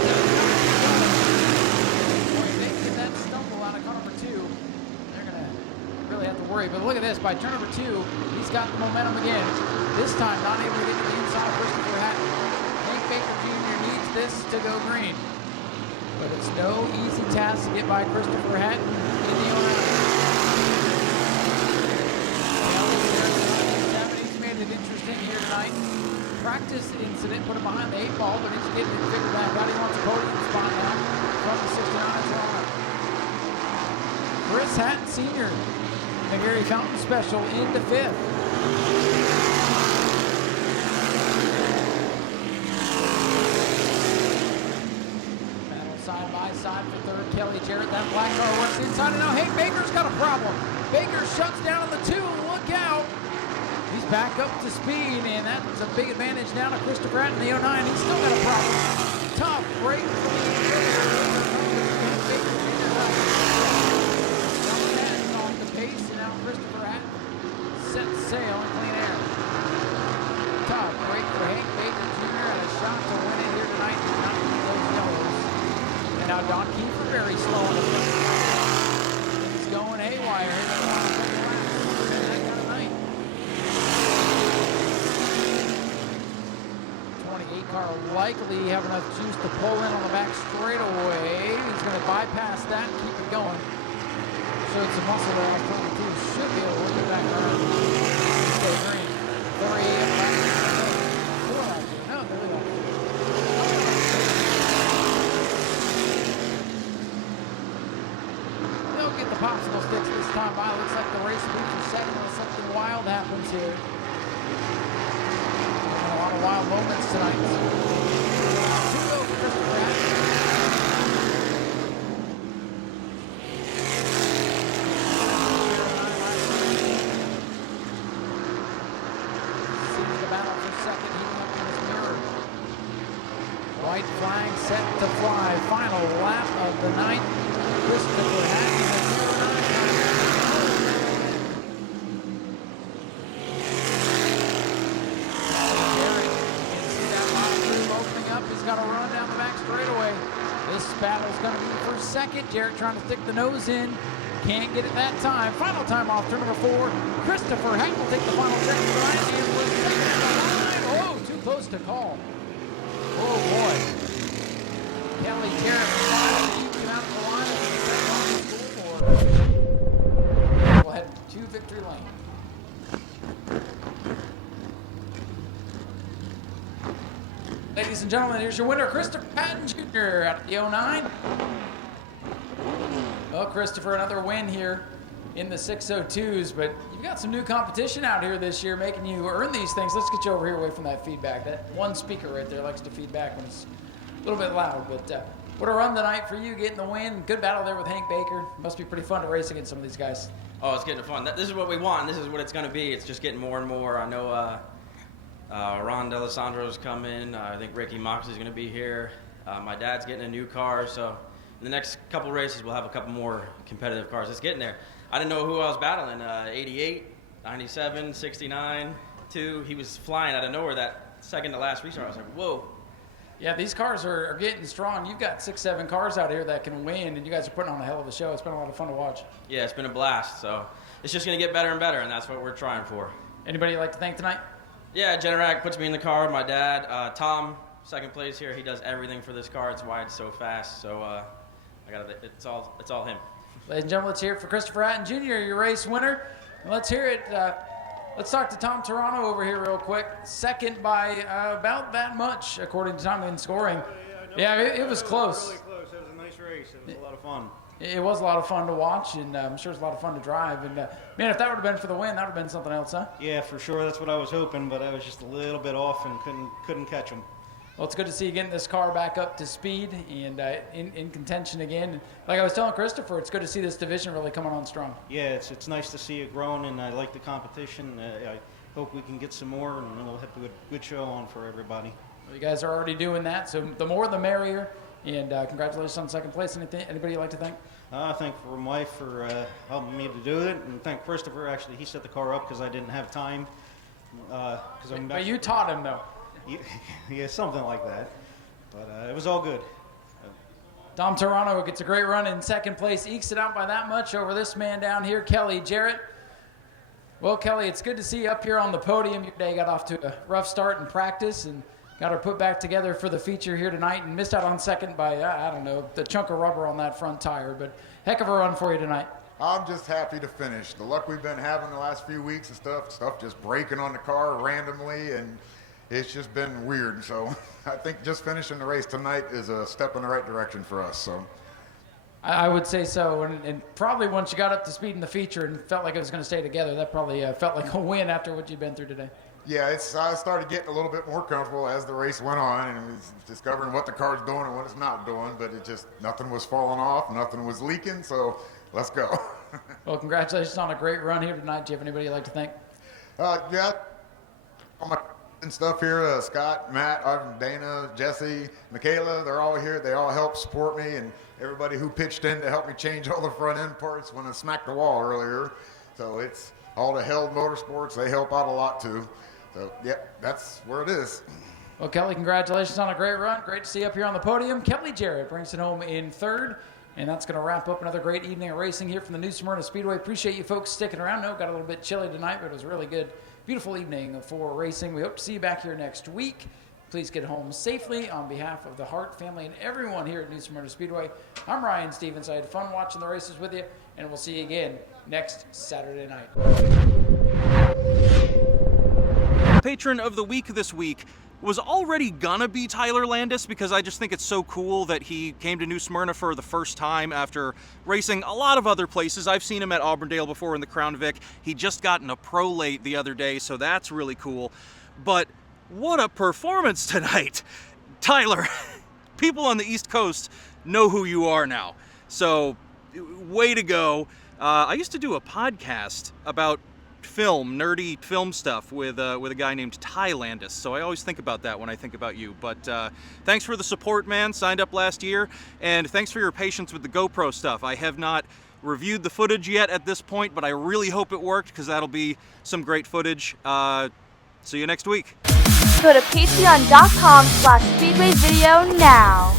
but look at this, by turn number 2, he's got the momentum again. This time, not able to get to the inside of Christopher Hatton. Hank Baker Jr. needs this to go green. But it's no easy task to get by Christopher Hatton in the 09. He's made it interesting here tonight. Practice incident put him behind the 8 ball, but he's getting it figured back out. He wants a podium spot now from the 69 Chris Hatton Sr. The Gary Fountain Special into 5th. Battle side by side for 3rd. Kelly Jarrett, that black car works inside, and now Hank Baker's got a problem. Baker shuts down on the 2, look out. He's back up to speed, and that's a big advantage now to Christopher Hatton in the 09. He's still got a problem. Tough break for the Christopher Hatton sets sail in clean air. Tough break for Hank Baker Jr. and a shot to win it here tonight. Not those yellows. And now Don Kiefer very slow on the front. He's going haywire here. That kind of night. 28 car likely have enough juice to pull in on the back straightaway. He's going to bypass that and keep it going. Showed some muscle there off 22. Should be able to get back around. Stay green. 3. 4 out there. No, there we go. They'll get the popsicle sticks this time by. Looks like the race will be for 2nd unless something wild happens here. A lot of wild moments tonight. 2 go for Christopher Hatton. White flag set to fly. Final lap of the night. Christopher Hatton. Jarrett, you can see that line through opening up. He's got a run down the back straightaway. This battle's going to be for second. Jarrett trying to stick the nose in. Can't get it that time. Final time off turn number 4. Christopher Hack will take the final check to the line and was second to the line. Oh, too close to call. Oh, boy. Kelly Jarrett finally keep him out of the line as the second on the scoreboard. We'll head to victory lane. Ladies and gentlemen, here's your winner, Christopher Patton Jr. out of the 09. Well, Christopher, another win here in the 602s, but you've got some new competition out here this year making you earn these things. Let's get you over here away from that feedback. That one speaker right there likes to feedback when it's a little bit loud, but what a run tonight for you, getting the win. Good battle there with Hank Baker. Must be pretty fun to race against some of these guys. Oh, it's getting fun. This is what we want. This is what it's going to be. It's just getting more and more. I know Ron D'Alessandro's coming. I think Ricky Moxley's going to be here. My dad's getting a new car, so in the next couple races we'll have a couple more competitive cars. It's getting there. I didn't know who I was battling. 88, 97, 69, 2. He was flying out of nowhere that second to last restart. I was like, whoa. Yeah, these cars are getting strong. You've got 6, 7 cars out here that can win, and you guys are putting on a hell of a show. It's been a lot of fun to watch. Yeah, it's been a blast. So it's just going to get better and better, and that's what we're trying for. Anybody you'd like to thank tonight? Yeah, Generac puts me in the car. My dad, Tom, second place here. He does everything for this car. It's why it's so fast. So it's all him. Ladies and gentlemen, let's hear it for Christopher Hatton Jr., your race winner. And let's hear it. Let's talk to Tom Toronto over here real quick. Second by about that much, according to Tom in scoring. Yeah, it was close. Really close. It was a nice race. It was a lot of fun. It was a lot of fun to watch, and I'm sure it's a lot of fun to drive. And man, if that would have been for the win, that would have been something else, huh? Yeah, for sure. That's what I was hoping, but I was just a little bit off and couldn't catch them. Well, it's good to see you getting this car back up to speed and in contention again. Like I was telling Christopher, it's good to see this division really coming on strong. Yeah, it's nice to see it growing, and I like the competition. I hope we can get some more, and then we'll have a good show on for everybody. Well, you guys are already doing that, so the more the merrier. And congratulations on second place. Anybody you'd like to thank? I thank my wife for helping me to do it, and thank Christopher. Actually, he set the car up because I didn't have time. But you taught him, though. Yeah, something like that. But it was all good. Tom Toronto gets a great run in second place, ekes it out by that much over this man down here, Kelly Jarrett. Well, Kelly, it's good to see you up here on the podium. Your day got off to a rough start in practice and got her put back together for the feature here tonight and missed out on second by, I don't know, the chunk of rubber on that front tire. But heck of a run for you tonight. I'm just happy to finish. The luck we've been having the last few weeks and stuff just breaking on the car randomly, and it's just been weird. So I think just finishing the race tonight is a step in the right direction for us. So I would say so, and probably once you got up to speed in the feature and felt like it was going to stay together, that probably felt like a win after what you've been through today. Yeah, I started getting a little bit more comfortable as the race went on, and was discovering what the car's doing and what it's not doing, but it just, nothing was falling off, nothing was leaking, so let's go. Well, congratulations on a great run here tonight. Do you have anybody you'd like to thank? Yeah, all my and stuff here, Scott, Matt, Dana, Jesse, Michaela, they're all here. They all help support me, and everybody who pitched in to help me change all the front end parts when I smacked the wall earlier. So it's all the Held Motorsports. They help out a lot too. So, yep, that's where it is. Well, Kelly, congratulations on a great run. Great to see you up here on the podium. Kelly Jarrett brings it home in third, and that's going to wrap up another great evening of racing here from the New Smyrna Speedway. Appreciate you folks sticking around. I know it got a little bit chilly tonight, but it was really good. Beautiful evening for racing. We hope to see you back here next week. Please get home safely. On behalf of the Hart family and everyone here at New Smyrna Speedway, I'm Ryan Stevens. I had fun watching the races with you, and we'll see you again next Saturday night. Patron of the week this week was already gonna be Tyler Landis, because I just think it's so cool that he came to New Smyrna for the first time after racing a lot of other places. I've seen him at Auburndale before in the Crown Vic. He just got in a pro late the other day, so that's really cool. But what a performance tonight. Tyler, people on the East Coast know who you are now. So way to go. I used to do a podcast about nerdy film stuff with a guy named Ty Landis, so I always think about that when I think about you. But thanks for the support, man. Signed up last year, and thanks for your patience with the GoPro stuff. I have not reviewed the footage yet at this point, but I really hope it worked, because that'll be some great footage. See you next week. Go to patreon.com/speedwayvideo now.